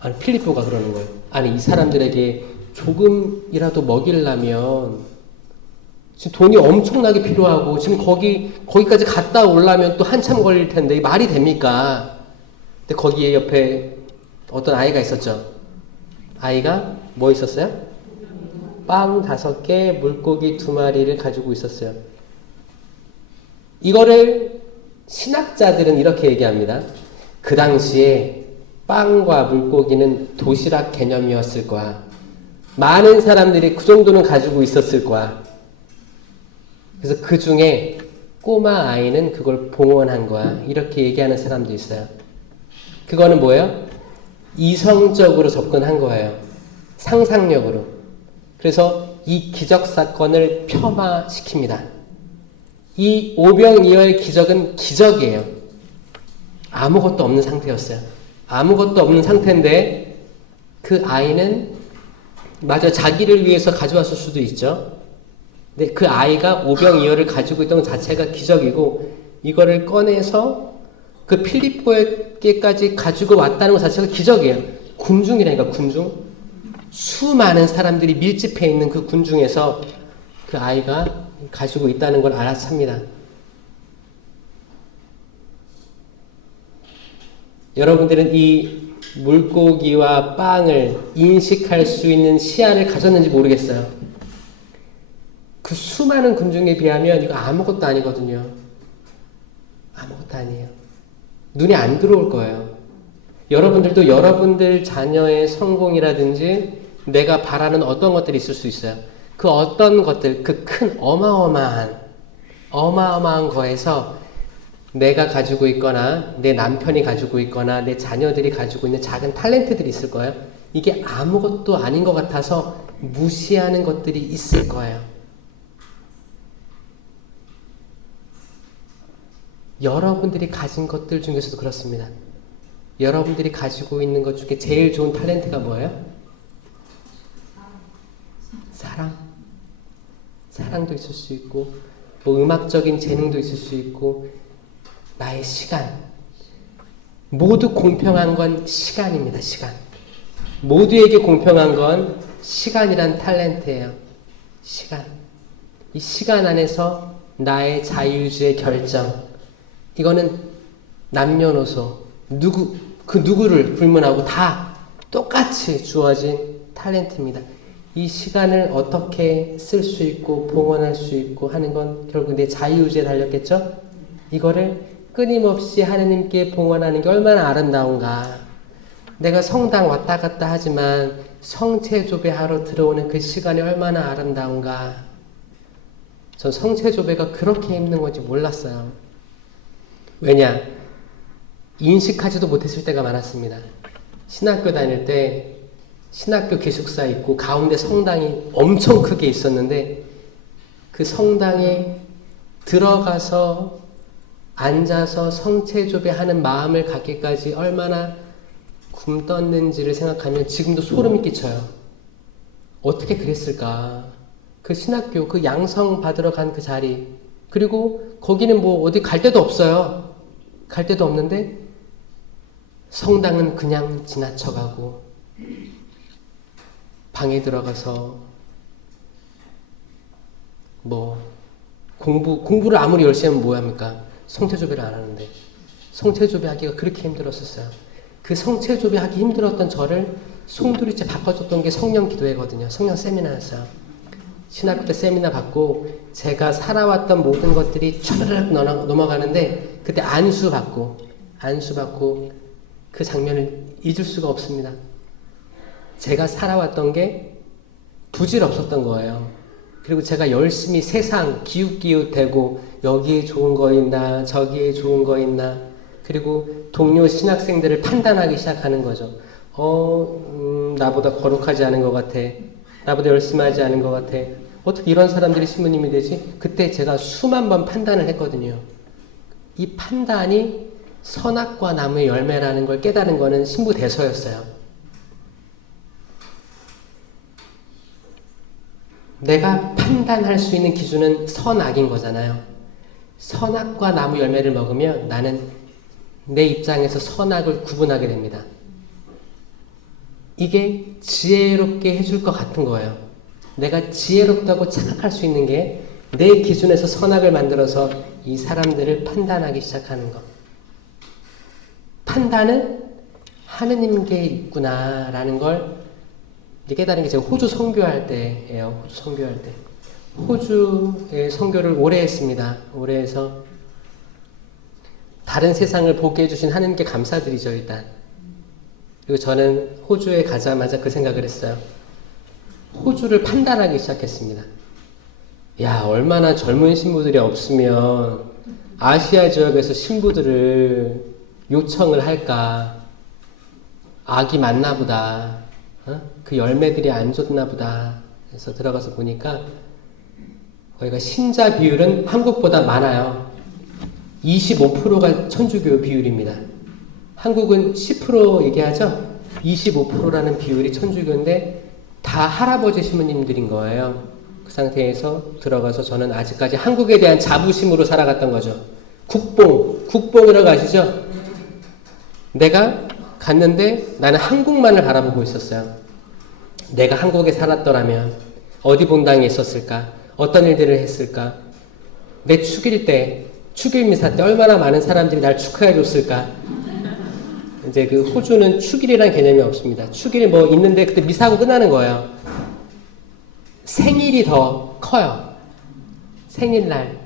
아니 필리포가 그러는 거예요. 아니 이 사람들에게 조금이라도 먹이려면 지금 돈이 엄청나게 필요하고 지금 거기까지 갔다 오려면 또 한참 걸릴 텐데 말이 됩니까? 근데 거기에 옆에 어떤 아이가 있었죠. 아이가 뭐 있었어요? 빵 5개, 물고기 2마리를 가지고 있었어요. 이거를 신학자들은 이렇게 얘기합니다. 그 당시에 빵과 물고기는 도시락 개념이었을 거야. 많은 사람들이 그 정도는 가지고 있었을 거야. 그래서 그 중에 꼬마 아이는 그걸 봉헌한 거야. 이렇게 얘기하는 사람도 있어요. 그거는 뭐예요? 이성적으로 접근한 거예요. 상상력으로. 그래서 이 기적 사건을 폄하시킵니다. 이 오병이어의 기적은 기적이에요. 아무것도 없는 상태였어요. 아무것도 없는 상태인데 그 아이는 맞아 자기를 위해서 가져왔을 수도 있죠. 근데 그 아이가 오병이어를 가지고 있던 것 자체가 기적이고 이거를 꺼내서 그 필리포에게까지 가지고 왔다는 것 자체가 기적이에요. 군중이라니까 군중. 수많은 사람들이 밀집해 있는 그 군중에서 그 아이가 가지고 있다는 걸 알아찹니다. 여러분들은 이 물고기와 빵을 인식할 수 있는 시야를 가졌는지 모르겠어요. 그 수많은 군중에 비하면 이거 아무것도 아니거든요. 아무것도 아니에요. 눈에 안 들어올 거예요. 여러분들도 여러분들 자녀의 성공이라든지 내가 바라는 어떤 것들이 있을 수 있어요. 그 어떤 것들, 그 큰 어마어마한 거에서 내가 가지고 있거나 내 남편이 가지고 있거나 내 자녀들이 가지고 있는 작은 탤런트들이 있을 거예요. 이게 아무것도 아닌 것 같아서 무시하는 것들이 있을 거예요. 여러분들이 가진 것들 중에서도 그렇습니다. 여러분들이 가지고 있는 것 중에 제일 좋은 탤런트가 뭐예요? 사랑. 사랑도 있을 수 있고 뭐 음악적인 재능도 있을 수 있고 나의 시간. 모두 공평한 건 시간입니다. 시간. 모두에게 공평한 건 시간이란 탤런트예요. 시간. 이 시간 안에서 나의 자유주의 결정. 이거는 남녀노소 그 누구를 불문하고 다 똑같이 주어진 탤런트입니다. 이 시간을 어떻게 쓸 수 있고 봉헌할 수 있고 하는 건 결국 내 자유의지에 달렸겠죠? 이거를 끊임없이 하느님께 봉헌하는 게 얼마나 아름다운가. 내가 성당 왔다 갔다 하지만 성체조배하러 들어오는 그 시간이 얼마나 아름다운가. 전 성체조배가 그렇게 힘든 건지 몰랐어요. 왜냐? 인식하지도 못했을 때가 많았습니다. 신학교 다닐 때 신학교 기숙사 있고 가운데 성당이 엄청 크게 있었는데 그 성당에 들어가서 앉아서 성체조배하는 마음을 갖기까지 얼마나 굶떴는지를 생각하면 지금도 소름이 끼쳐요. 어떻게 그랬을까? 그 신학교 그 양성 받으러 간 그 자리, 그리고 거기는 뭐 어디 갈 데도 없어요. 갈 데도 없는데 성당은 그냥 지나쳐가고 방에 들어가서 뭐 공부를 아무리 열심히 하면 뭐합니까? 성체조배를 안 하는데. 성체조배 하기가 그렇게 힘들었었어요. 그 성체조배 하기 힘들었던 저를 송두리째 바꿔줬던 게 성령 기도회거든요. 성령 세미나였어요. 신학교 때 세미나 받고 제가 살아왔던 모든 것들이 촤르륵 넘어가는데 그때 안수 받고 그 장면을 잊을 수가 없습니다. 제가 살아왔던 게 부질없었던 거예요. 그리고 제가 열심히 세상 기웃기웃대고 여기에 좋은 거 있나 저기에 좋은 거 있나, 그리고 동료 신학생들을 판단하기 시작하는 거죠. 나보다 거룩하지 않은 것 같아. 나보다 열심히 하지 않은 것 같아. 어떻게 이런 사람들이 신부님이 되지? 그때 제가 수만 번 판단을 했거든요. 이 판단이 선악과 나무의 열매라는 걸 깨달은 거는 신부 대서였어요. 내가 판단할 수 있는 기준은 선악인 거잖아요. 선악과 나무 열매를 먹으면 나는 내 입장에서 선악을 구분하게 됩니다. 이게 지혜롭게 해줄 것 같은 거예요. 내가 지혜롭다고 착각할 수 있는 게 내 기준에서 선악을 만들어서 이 사람들을 판단하기 시작하는 것. 판단은 하느님께 있구나라는 걸 깨달은 게 제가 호주 선교할 때예요. 호주 선교할 때. 호주의 선교를 오래 했습니다. 오래 해서 다른 세상을 보게 해주신 하느님께 감사드리죠, 일단. 그리고 저는 호주에 가자마자 그 생각을 했어요. 호주를 판단하기 시작했습니다. 야, 얼마나 젊은 신부들이 없으면 아시아 지역에서 신부들을 요청을 할까. 악이 많나 보다. 그 열매들이 안 좋나 보다. 그래서 들어가서 보니까 거기가 신자 비율은 한국보다 많아요. 25%가 천주교 비율입니다. 한국은 10% 얘기하죠? 25%라는 비율이 천주교인데 다 할아버지 신부님들인 거예요. 그 상태에서 들어가서 저는 아직까지 한국에 대한 자부심으로 살아갔던 거죠. 국뽕이라고 아시죠? 내가 갔는데 나는 한국만을 바라보고 있었어요. 내가 한국에 살았더라면 어디 본당에 있었을까? 어떤 일들을 했을까? 내 축일 미사 때 얼마나 많은 사람들이 날 축하해 줬을까? 이제 그 호주는 축일이라는 개념이 없습니다. 축일이 뭐 있는데 그때 미사하고 끝나는 거예요. 생일이 더 커요. 생일날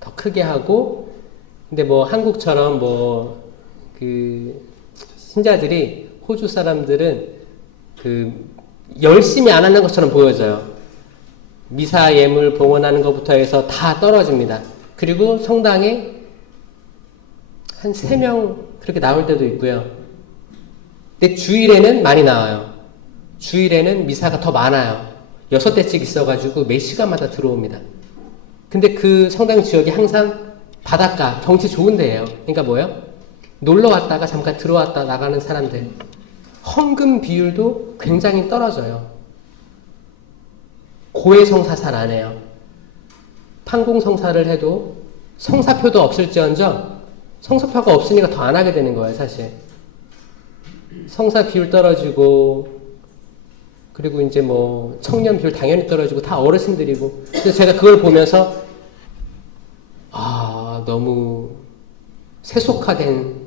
더 크게 하고, 근데 뭐 한국처럼 뭐 그 신자들이, 호주 사람들은 그 열심히 안 하는 것처럼 보여져요. 미사 예물 봉헌하는 것부터 해서 다 떨어집니다. 그리고 성당에 한 3명 그렇게 나올 때도 있고요. 근데 주일에는 많이 나와요. 주일에는 미사가 더 많아요. 6대씩 있어가지고 몇 시간마다 들어옵니다. 근데 그 성당 지역이 항상 바닷가, 경치 좋은 데예요. 그러니까 뭐예요? 놀러 왔다가 잠깐 들어왔다 나가는 사람들. 헌금 비율도 굉장히 떨어져요. 고해 성사 잘 안 해요. 판공 성사를 해도 성사표도 없을지언정 성사표가 없으니까 더 안 하게 되는 거예요, 사실. 성사 비율 떨어지고, 그리고 이제 뭐 청년 비율 당연히 떨어지고 다 어르신들이고. 그래서 제가 그걸 보면서 너무 세속화된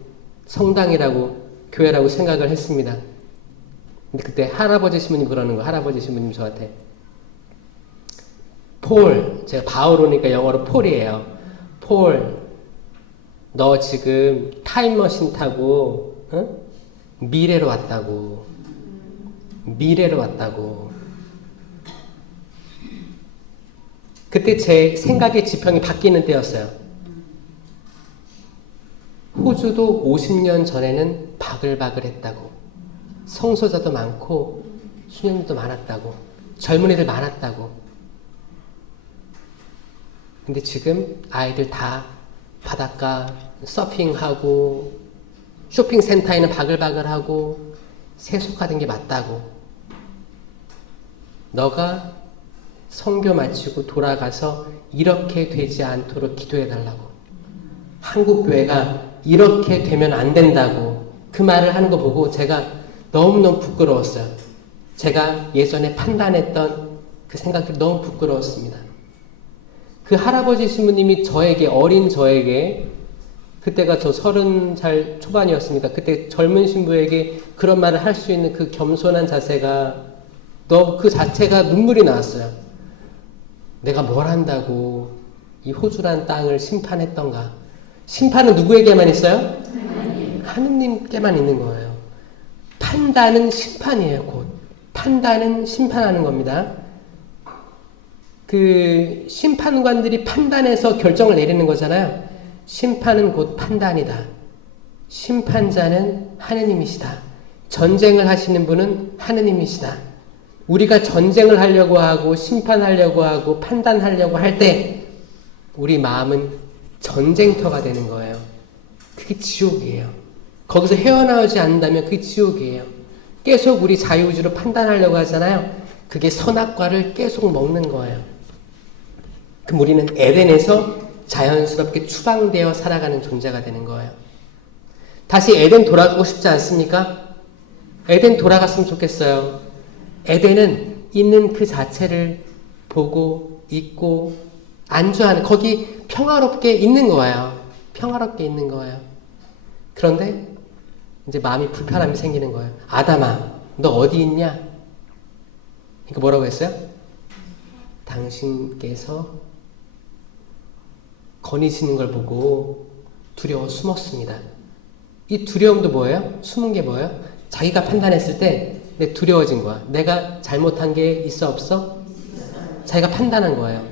성당이라고, 교회라고 생각을 했습니다. 근데 그때 할아버지 신부님 그러는 거예요. 할아버지 신부님 저한테. 폴, 제가 바오로니까 영어로 폴이에요. 폴, 너 지금 타임머신 타고 미래로 왔다고. 미래로 왔다고. 그때 제 생각의 지평이 바뀌는 때였어요. 호주도 50년 전에는 바글바글했다고. 성소자도 많고 수녀님도 많았다고. 젊은이들 많았다고. 근데 지금 아이들 다 바닷가 서핑하고 쇼핑센터에는 바글바글하고 세속화된 게 맞다고. 너가 선교 마치고 돌아가서 이렇게 되지 않도록 기도해달라고. 한국 교회가 이렇게 되면 안 된다고 그 말을 하는 거 보고 제가 너무너무 부끄러웠어요. 제가 예전에 판단했던 그 생각들이 너무 부끄러웠습니다. 그 할아버지 신부님이 저에게, 어린 저에게, 그때가 저 30살 초반이었습니다. 그때 젊은 신부에게 그런 말을 할 수 있는 그 겸손한 자세가, 그 자체가 눈물이 나왔어요. 내가 뭘 한다고 이 호주란 땅을 심판했던가. 심판은 누구에게만 있어요? 하느님께만 있는 거예요. 판단은 심판이에요, 곧. 판단은 심판하는 겁니다. 그 심판관들이 판단해서 결정을 내리는 거잖아요. 심판은 곧 판단이다. 심판자는 하느님이시다. 전쟁을 하시는 분은 하느님이시다. 우리가 전쟁을 하려고 하고 심판하려고 하고 판단하려고 할 때 우리 마음은 전쟁터가 되는 거예요. 그게 지옥이에요. 거기서 헤어나오지 않는다면 그게 지옥이에요. 계속 우리 자유의지로 판단하려고 하잖아요. 그게 선악과를 계속 먹는 거예요. 그럼 우리는 에덴에서 자연스럽게 추방되어 살아가는 존재가 되는 거예요. 다시 에덴 돌아가고 싶지 않습니까? 에덴 돌아갔으면 좋겠어요. 에덴은 있는 그 자체를 보고 있고 안주하는, 거기 평화롭게 있는 거예요. 평화롭게 있는 거예요. 그런데 이제 마음이 불편함이 생기는 거예요. 아담아, 너 어디 있냐? 그러니까 뭐라고 했어요? 당신께서 거니시는 걸 보고 두려워 숨었습니다. 이 두려움도 뭐예요? 숨은 게 뭐예요? 자기가 판단했을 때 내 두려워진 거야. 내가 잘못한 게 있어 없어? 자기가 판단한 거예요.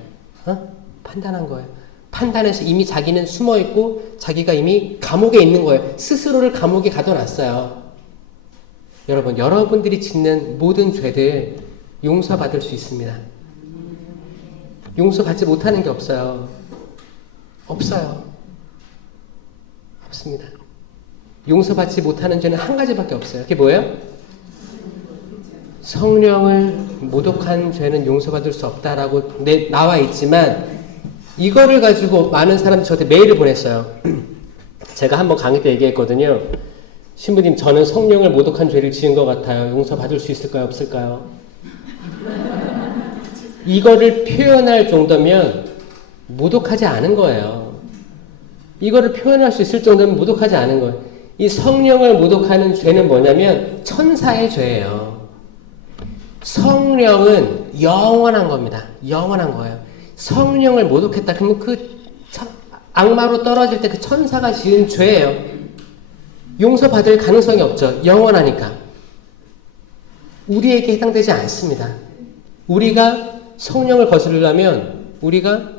판단한 거예요. 판단해서 이미 자기는 숨어있고 자기가 이미 감옥에 있는 거예요. 스스로를 감옥에 가둬놨어요. 여러분, 여러분들이 짓는 모든 죄들 용서받을 수 있습니다. 용서받지 못하는 게 없어요. 없어요. 없습니다. 용서받지 못하는 죄는 한 가지밖에 없어요. 그게 뭐예요? 성령을 모독한 죄는 용서받을 수 없다라고 나와 있지만 이거를 가지고 많은 사람들이 저한테 메일을 보냈어요. 제가 한번 강의 때 얘기했거든요. 신부님, 저는 성령을 모독한 죄를 지은 것 같아요. 용서받을 수 있을까요? 없을까요? 이거를 표현할 정도면 모독하지 않은 거예요. 이거를 표현할 수 있을 정도면 모독하지 않은 거예요. 이 성령을 모독하는 죄는 뭐냐면 천사의 죄예요. 성령은 영원한 겁니다. 영원한 거예요. 성령을 모독했다 그러면 그 악마로 떨어질 때 그 천사가 지은 죄예요. 용서받을 가능성이 없죠. 영원하니까. 우리에게 해당되지 않습니다. 우리가 성령을 거스르려면 우리가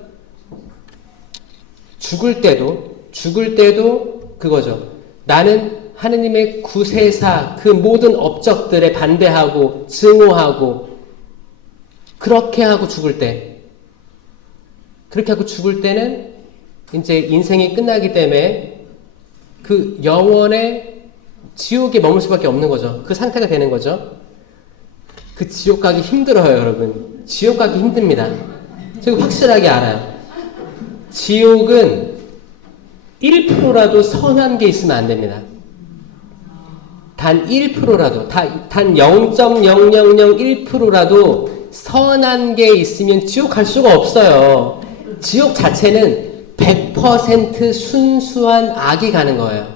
죽을 때도 그거죠. 나는 하느님의 구세사 그 모든 업적들에 반대하고 증오하고 그렇게 하고 죽을 때는 이제 인생이 끝나기 때문에 그 영원의 지옥에 머물 수밖에 없는 거죠. 그 상태가 되는 거죠. 그 지옥 가기 힘들어요, 여러분. 지옥 가기 힘듭니다. 제가 확실하게 알아요. 지옥은 1%라도 선한 게 있으면 안 됩니다. 단 1%라도, 단 0.0001%라도 선한 게 있으면 지옥 갈 수가 없어요. 지옥 자체는 100% 순수한 악이 가는 거예요.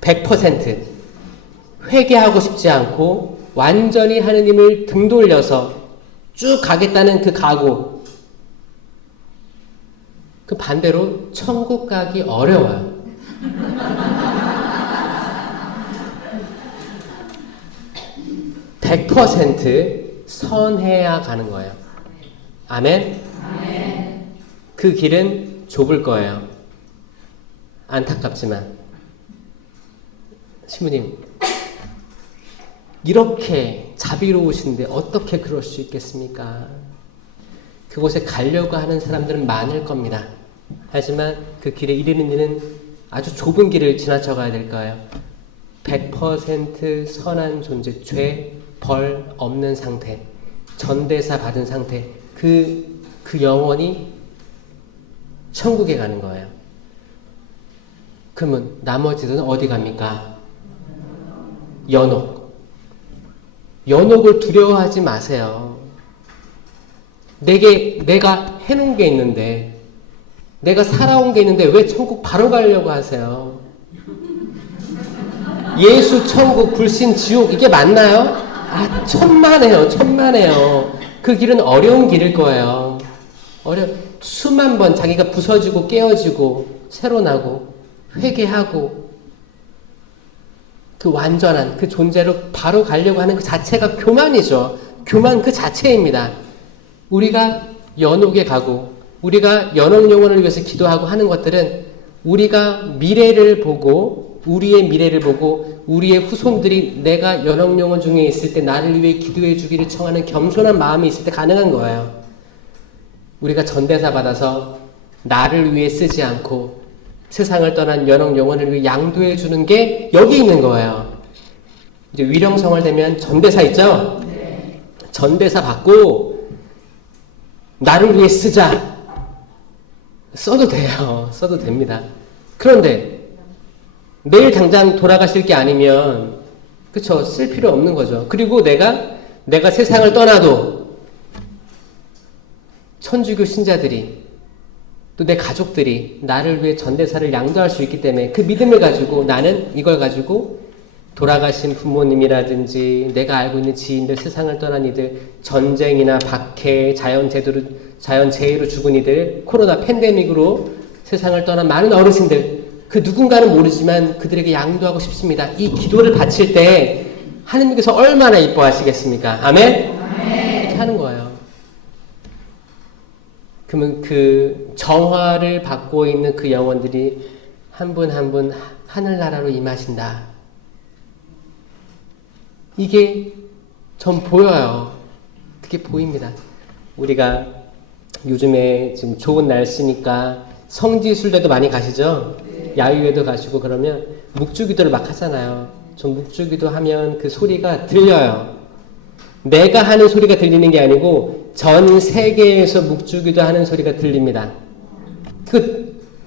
100%. 회개하고 싶지 않고 완전히 하느님을 등 돌려서 쭉 가겠다는 그 각오. 그 반대로 천국 가기 어려워요. 선해야 가는 거예요. 아멘? 아멘. 그 길은 좁을 거예요. 안타깝지만. 신부님, 이렇게 자비로우신데 어떻게 그럴 수 있겠습니까? 그곳에 가려고 하는 사람들은 많을 겁니다. 하지만 그 길에 이르는 일은 아주 좁은 길을 지나쳐 가야 될 거예요. 100% 선한 존재, 죄, 벌 없는 상태, 전대사 받은 상태, 그 영혼이 천국에 가는 거예요. 그러면 나머지는 어디 갑니까? 연옥을 두려워하지 마세요. 내가 해놓은 게 있는데, 내가 살아온 게 있는데 왜 천국 바로 가려고 하세요? 예수, 천국, 불신, 지옥 이게 맞나요? 천만에요. 그 길은 어려운 길일 거예요. 수만 번 자기가 부서지고 깨어지고 새로 나고 회개하고 그 완전한 그 존재로 바로 가려고 하는 그 자체가 교만이죠. 교만 그 자체입니다. 우리가 연옥에 가고 우리가 연옥 영혼을 위해서 기도하고 하는 것들은 우리가 미래를 보고 우리의 후손들이 내가 연옥 영혼 중에 있을 때 나를 위해 기도해 주기를 청하는 겸손한 마음이 있을 때 가능한 거예요. 우리가 전대사 받아서 나를 위해 쓰지 않고 세상을 떠난 연옥 영혼을 위해 양도해 주는 게 여기 있는 거예요. 이제 위령성을 되면 전대사 있죠? 네. 전대사 받고 나를 위해 쓰자. 써도 돼요. 써도 됩니다. 그런데 내일 당장 돌아가실 게 아니면 그쵸? 쓸 필요 없는 거죠. 그리고 내가 세상을 떠나도 천주교 신자들이 또 내 가족들이 나를 위해 전대사를 양도할 수 있기 때문에 그 믿음을 가지고 나는 이걸 가지고 돌아가신 부모님이라든지 내가 알고 있는 지인들, 세상을 떠난 이들, 전쟁이나 박해, 자연재해로 죽은 이들, 코로나 팬데믹으로 세상을 떠난 많은 어르신들, 그 누군가는 모르지만 그들에게 양도하고 싶습니다. 이 기도를 바칠 때 하느님께서 얼마나 이뻐하시겠습니까? 아멘? 아멘. 이렇게 하는 거예요. 그러면 그 정화를 받고 있는 그 영혼들이 한 분 한 분 하늘나라로 임하신다. 이게 전 보여요. 그게 보입니다. 우리가 요즘에 지금 좋은 날씨니까 성지순례도 많이 가시죠? 네. 야유회도 가시고 그러면 묵주기도를 막 하잖아요. 전 묵주기도 하면 그 소리가 들려요. 내가 하는 소리가 들리는 게 아니고 전 세계에서 묵주기도 하는 소리가 들립니다.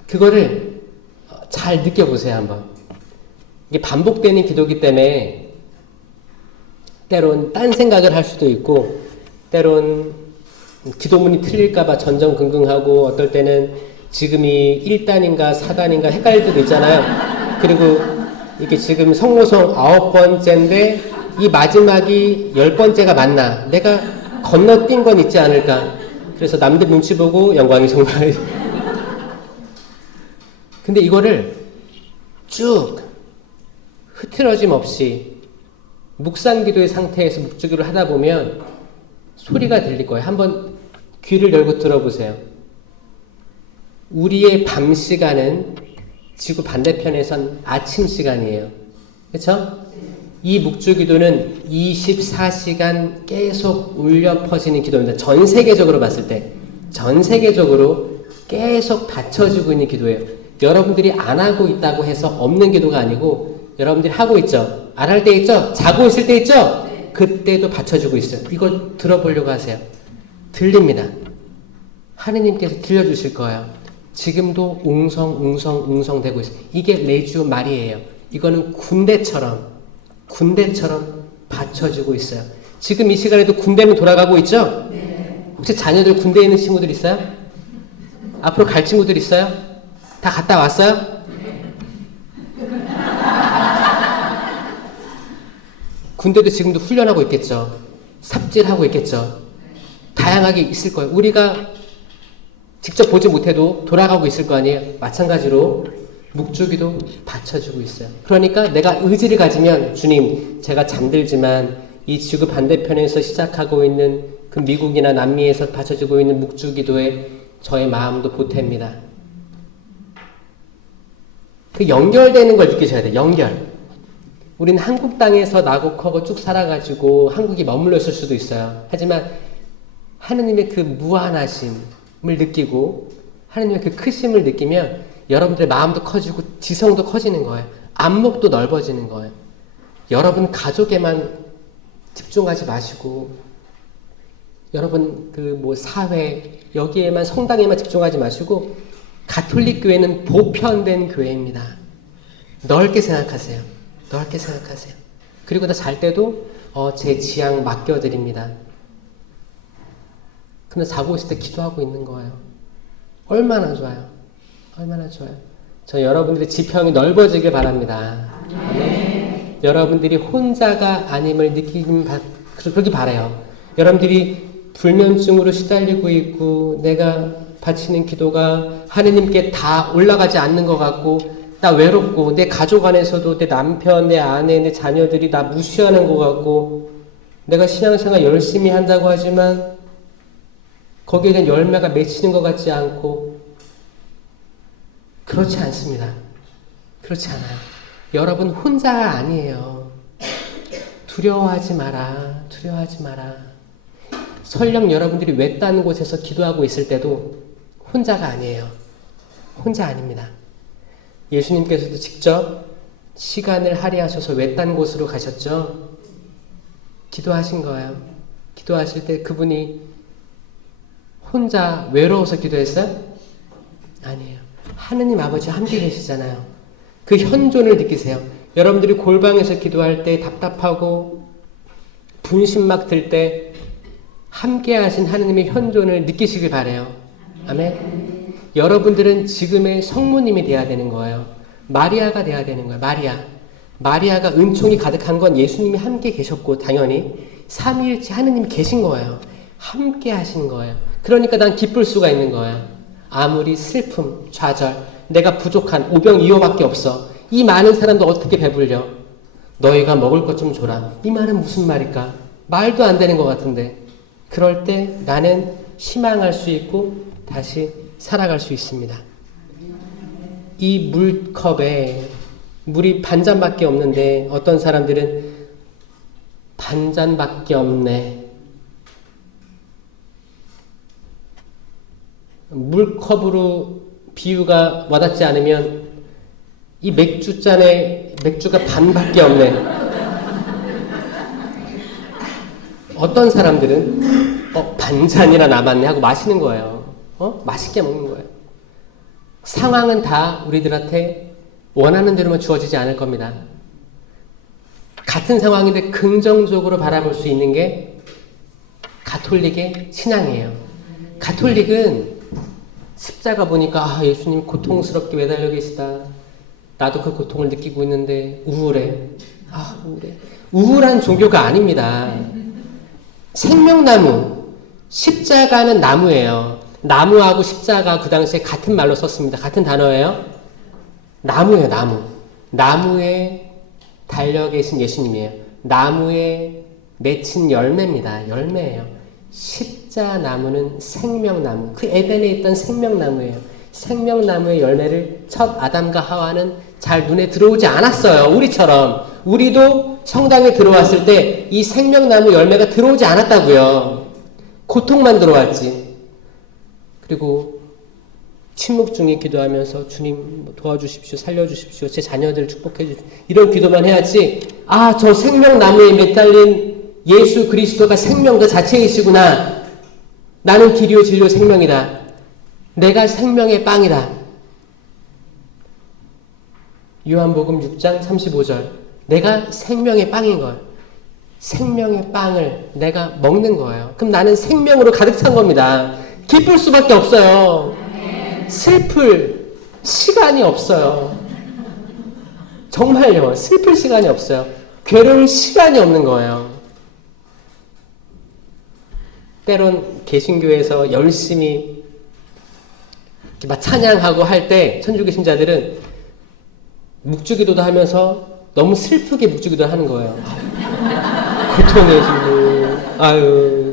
그거를 잘 느껴보세요, 한번. 이게 반복되는 기도기 때문에 때론 딴 생각을 할 수도 있고, 때론 기도문이 틀릴까봐 전전긍긍하고, 어떨 때는 지금이 1단인가 4단인가 헷갈릴 때도 있잖아요. 그리고 이게 지금 성모성 9번째인데 이 마지막이 10번째가 맞나? 내가 건너뛴 건 있지 않을까? 그래서 남들 눈치 보고 영광이 정말. 근데 이거를 쭉 흐트러짐 없이 묵상기도의 상태에서 묵주기를 하다 보면 소리가 들릴 거예요. 한번 귀를 열고 들어보세요. 우리의 밤 시간은 지구 반대편에선 아침 시간이에요. 그렇죠? 이 묵주기도는 24시간 계속 울려 퍼지는 기도입니다. 전 세계적으로 봤을 때 전 세계적으로 계속 받쳐지고 있는 기도예요. 여러분들이 안 하고 있다고 해서 없는 기도가 아니고 여러분들이 하고 있죠. 안 할 때 있죠. 자고 있을 때 있죠. 그때도 받쳐주고 있어요. 이거 들어보려고 하세요. 들립니다. 하느님께서 들려주실 거예요. 지금도 웅성 되고 있어요. 이게 레지오 마리예요. 이거는 군대처럼 받쳐주고 있어요. 지금 이 시간에도 군대는 돌아가고 있죠? 네. 혹시 자녀들 군대에 있는 친구들 있어요? 앞으로 갈 친구들 있어요? 다 갔다 왔어요? 네. 군대도 지금도 훈련하고 있겠죠. 삽질하고 있겠죠. 다양하게 있을 거예요. 우리가 직접 보지 못해도 돌아가고 있을 거 아니에요. 마찬가지로 묵주기도 받쳐주고 있어요. 그러니까 내가 의지를 가지면 주님, 제가 잠들지만 이 지구 반대편에서 시작하고 있는 그 미국이나 남미에서 받쳐주고 있는 묵주기도에 저의 마음도 보탭니다. 그 연결되는 걸 느끼셔야 돼요. 연결. 우리는 한국 땅에서 나고 커고 쭉 살아가지고 한국이 머물러 있을 수도 있어요. 하지만 하느님의 그 무한하심을 느끼고 하느님의 그 크심을 느끼면 여러분들의 마음도 커지고 지성도 커지는 거예요. 안목도 넓어지는 거예요. 여러분 가족에만 집중하지 마시고 여러분 그 뭐 사회 여기에만 성당에만 집중하지 마시고 가톨릭 교회는 보편된 교회입니다. 넓게 생각하세요. 넓게 생각하세요. 그리고 나 잘 때도 제 지향 맡겨드립니다. 근데 자고 있을 때 기도하고 있는 거예요. 얼마나 좋아요. 얼마나 좋아요. 저 여러분들의 지평이 넓어지길 바랍니다. 네. 여러분들이 혼자가 아님을 그러기 바라요. 여러분들이 불면증으로 시달리고 있고 내가 바치는 기도가 하느님께 다 올라가지 않는 것 같고 나 외롭고 내 가족 안에서도 내 남편, 내 아내, 내 자녀들이 나 무시하는 것 같고 내가 신앙생활 열심히 한다고 하지만 거기에 대한 열매가 맺히는 것 같지 않고 그렇지 않습니다. 그렇지 않아요. 여러분 혼자가 아니에요. 두려워하지 마라. 두려워하지 마라. 설령 여러분들이 외딴 곳에서 기도하고 있을 때도 혼자가 아니에요. 혼자 아닙니다. 예수님께서도 직접 시간을 할애하셔서 외딴 곳으로 가셨죠. 기도하신 거예요. 기도하실 때 그분이 혼자 외로워서 기도했어요? 아니에요. 하느님 아버지와 함께 계시잖아요. 그 현존을 느끼세요. 여러분들이 골방에서 기도할 때 답답하고 분심 막 들 때 함께 하신 하느님의 현존을 느끼시길 바라요. 아멘. 여러분들은 지금의 성모님이 돼야 되는 거예요. 마리아가 돼야 되는 거예요. 마리아가 은총이 가득한 건 예수님이 함께 계셨고 당연히 삼위일체 하느님이 계신 거예요. 함께 하신 거예요. 그러니까 난 기쁠 수가 있는 거예요. 아무리 슬픔, 좌절, 내가 부족한 오병이어밖에 없어. 이 많은 사람도 어떻게 배불려? 너희가 먹을 것 좀 줘라. 이 말은 무슨 말일까? 말도 안 되는 것 같은데. 그럴 때 나는 희망할 수 있고 다시 살아갈 수 있습니다. 이 물컵에 물이 반잔밖에 없는데 어떤 사람들은 반잔밖에 없네. 물컵으로 비유가 와닿지 않으면 이 맥주잔에 맥주가 반밖에 없네. 어떤 사람들은 반잔이나 남았네 하고 마시는 거예요. 맛있게 먹는 거예요. 상황은 다 우리들한테 원하는 대로만 주어지지 않을 겁니다. 같은 상황인데 긍정적으로 바라볼 수 있는 게 가톨릭의 신앙이에요. 가톨릭은 십자가 보니까 예수님 고통스럽게 매달려 계시다. 나도 그 고통을 느끼고 있는데 우울해. 우울해. 우울한 종교가 아닙니다. 생명나무. 십자가는 나무예요. 나무하고 십자가 그 당시에 같은 말로 썼습니다. 같은 단어예요. 나무예요, 나무. 나무에 달려 계신 예수님이에요. 나무에 맺힌 열매입니다. 열매예요. 십자나무는 생명나무. 그 에덴에 있던 생명나무예요. 생명나무의 열매를 첫 아담과 하와는 잘 눈에 들어오지 않았어요. 우리처럼. 우리도 성당에 들어왔을 때 이 생명나무 열매가 들어오지 않았다고요. 고통만 들어왔지. 그리고 침묵 중에 기도하면서 주님 도와주십시오. 살려주십시오. 제 자녀들 축복해 주십시오. 이런 기도만 해야지. 저 생명나무에 매달린 예수 그리스도가 생명 그 자체이시구나. 나는 길이요 진리요 생명이다. 내가 생명의 빵이다. 요한복음 6장 35절. 내가 생명의 빵인 거예요. 생명의 빵을 내가 먹는 거예요. 그럼 나는 생명으로 가득 찬 겁니다. 기쁠 수밖에 없어요. 슬플 시간이 없어요. 정말요. 슬플 시간이 없어요. 괴로울 시간이 없는 거예요. 때론 개신교에서 열심히 막 찬양하고 할 때 천주교 신자들은 묵주기도도 하면서 너무 슬프게 묵주기도 하는 거예요. 고통의 진리.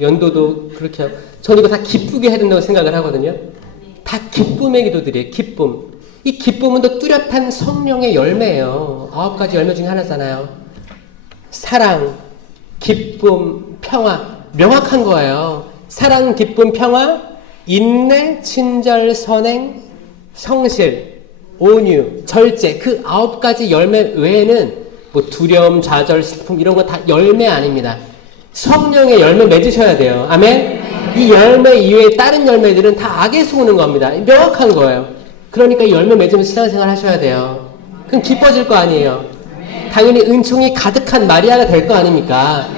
연도도 그렇게 하고. 저는 이거 다 기쁘게 해야 된다고 생각을 하거든요. 다 기쁨의 기도들이에요. 기쁨. 이 기쁨은 또 뚜렷한 성령의 열매예요. 9가지 열매 중에 하나잖아요. 사랑, 기쁨, 평화. 명확한 거예요. 사랑, 기쁨, 평화, 인내, 친절, 선행, 성실, 온유, 절제. 그 9가지 열매 외에는 뭐 두려움, 좌절, 슬픔 이런 거 다 열매 아닙니다. 성령의 열매 맺으셔야 돼요. 아멘? 이 열매 이외에 다른 열매들은 다 악에서 오는 겁니다. 명확한 거예요. 그러니까 이 열매 맺으면서 신앙생활 하셔야 돼요. 그럼 기뻐질 거 아니에요. 당연히 은총이 가득한 마리아가 될 거 아닙니까?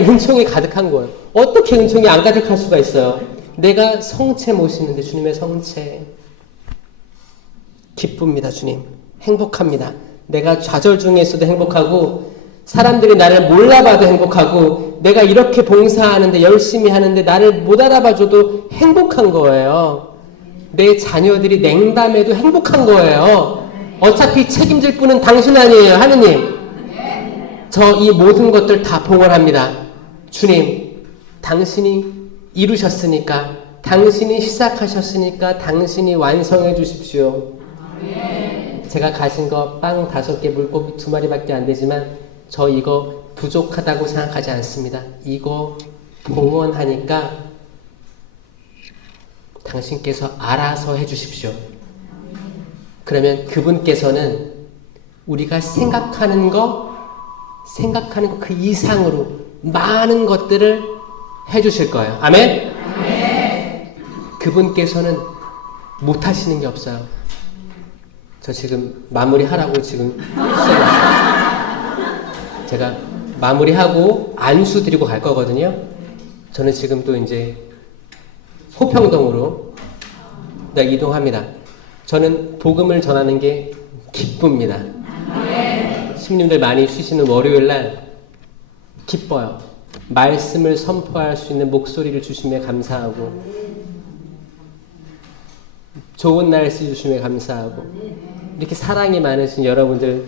은총이 가득한 거예요. 어떻게 은총이 안 가득할 수가 있어요? 내가 성체 모시는데 주님의 성체. 기쁩니다, 주님. 행복합니다. 내가 좌절 중에 있어도 행복하고 사람들이 나를 몰라봐도 행복하고 내가 이렇게 봉사하는데 열심히 하는데 나를 못 알아봐줘도 행복한 거예요. 내 자녀들이 냉담해도 행복한 거예요. 어차피 책임질 분은 당신 아니에요. 하느님. 저 이 모든 것들 다 봉헌합니다. 주님, 당신이 이루셨으니까 당신이 시작하셨으니까 당신이 완성해 주십시오. 제가 가진 거 빵 5개, 물고기 2마리밖에 안 되지만 저 이거 부족하다고 생각하지 않습니다. 이거 봉헌하니까 당신께서 알아서 해주십시오. 그러면 그분께서는 우리가 생각하는 거 그 이상으로 많은 것들을 해주실 거예요. 아멘? 그분께서는 못하시는 게 없어요. 저 지금 마무리하라고 지금 제가 마무리하고 안수 드리고 갈 거거든요. 저는 지금 또 이제 호평동으로 이동합니다. 저는 복음을 전하는 게 기쁩니다. 신님들 많이 쉬시는 월요일날 기뻐요. 말씀을 선포할 수 있는 목소리를 주시며 감사하고 좋은 날씨 주시며 감사하고 이렇게 사랑이 많으신 여러분들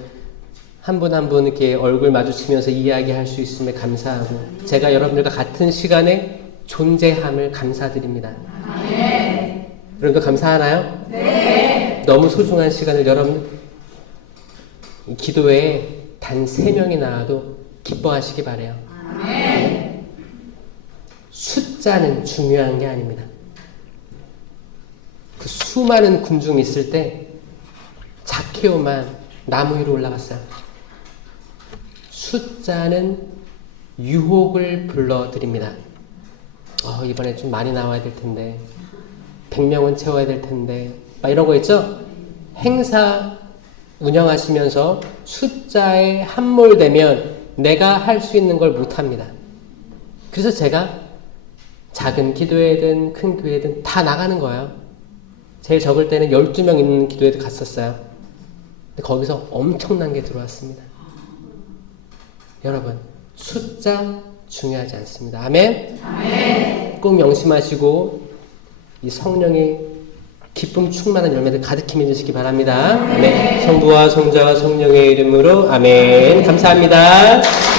한 분 한 분 이렇게 얼굴 마주치면서 이야기할 수 있음에 감사하고 제가 여러분들과 같은 시간에 존재함을 감사드립니다. 여러분도 감사하나요? 네. 너무 소중한 시간을 여러분 기도에 단 3명이 나와도 기뻐하시기 바래요. 아멘. 숫자는 중요한 게 아닙니다. 그 수많은 군중이 있을 때 자케오만 나무 위로 올라갔어요. 숫자는 유혹을 불러드립니다. 이번에 좀 많이 나와야 될 텐데 100명은 채워야 될 텐데 막 이런 거 있죠? 행사 운영하시면서 숫자에 함몰되면 내가 할 수 있는 걸 못합니다. 그래서 제가 작은 기도회든 큰 교회든 다 나가는 거예요. 제일 적을 때는 12명 있는 기도회도 갔었어요. 근데 거기서 엄청난 게 들어왔습니다. 여러분, 숫자 중요하지 않습니다. 아멘? 아멘. 꼭 명심하시고 이 성령의 기쁨 충만한 열매들 가득히 맺으시기 바랍니다. 아멘. 성부와 성자와 성령의 이름으로 아멘. 감사합니다.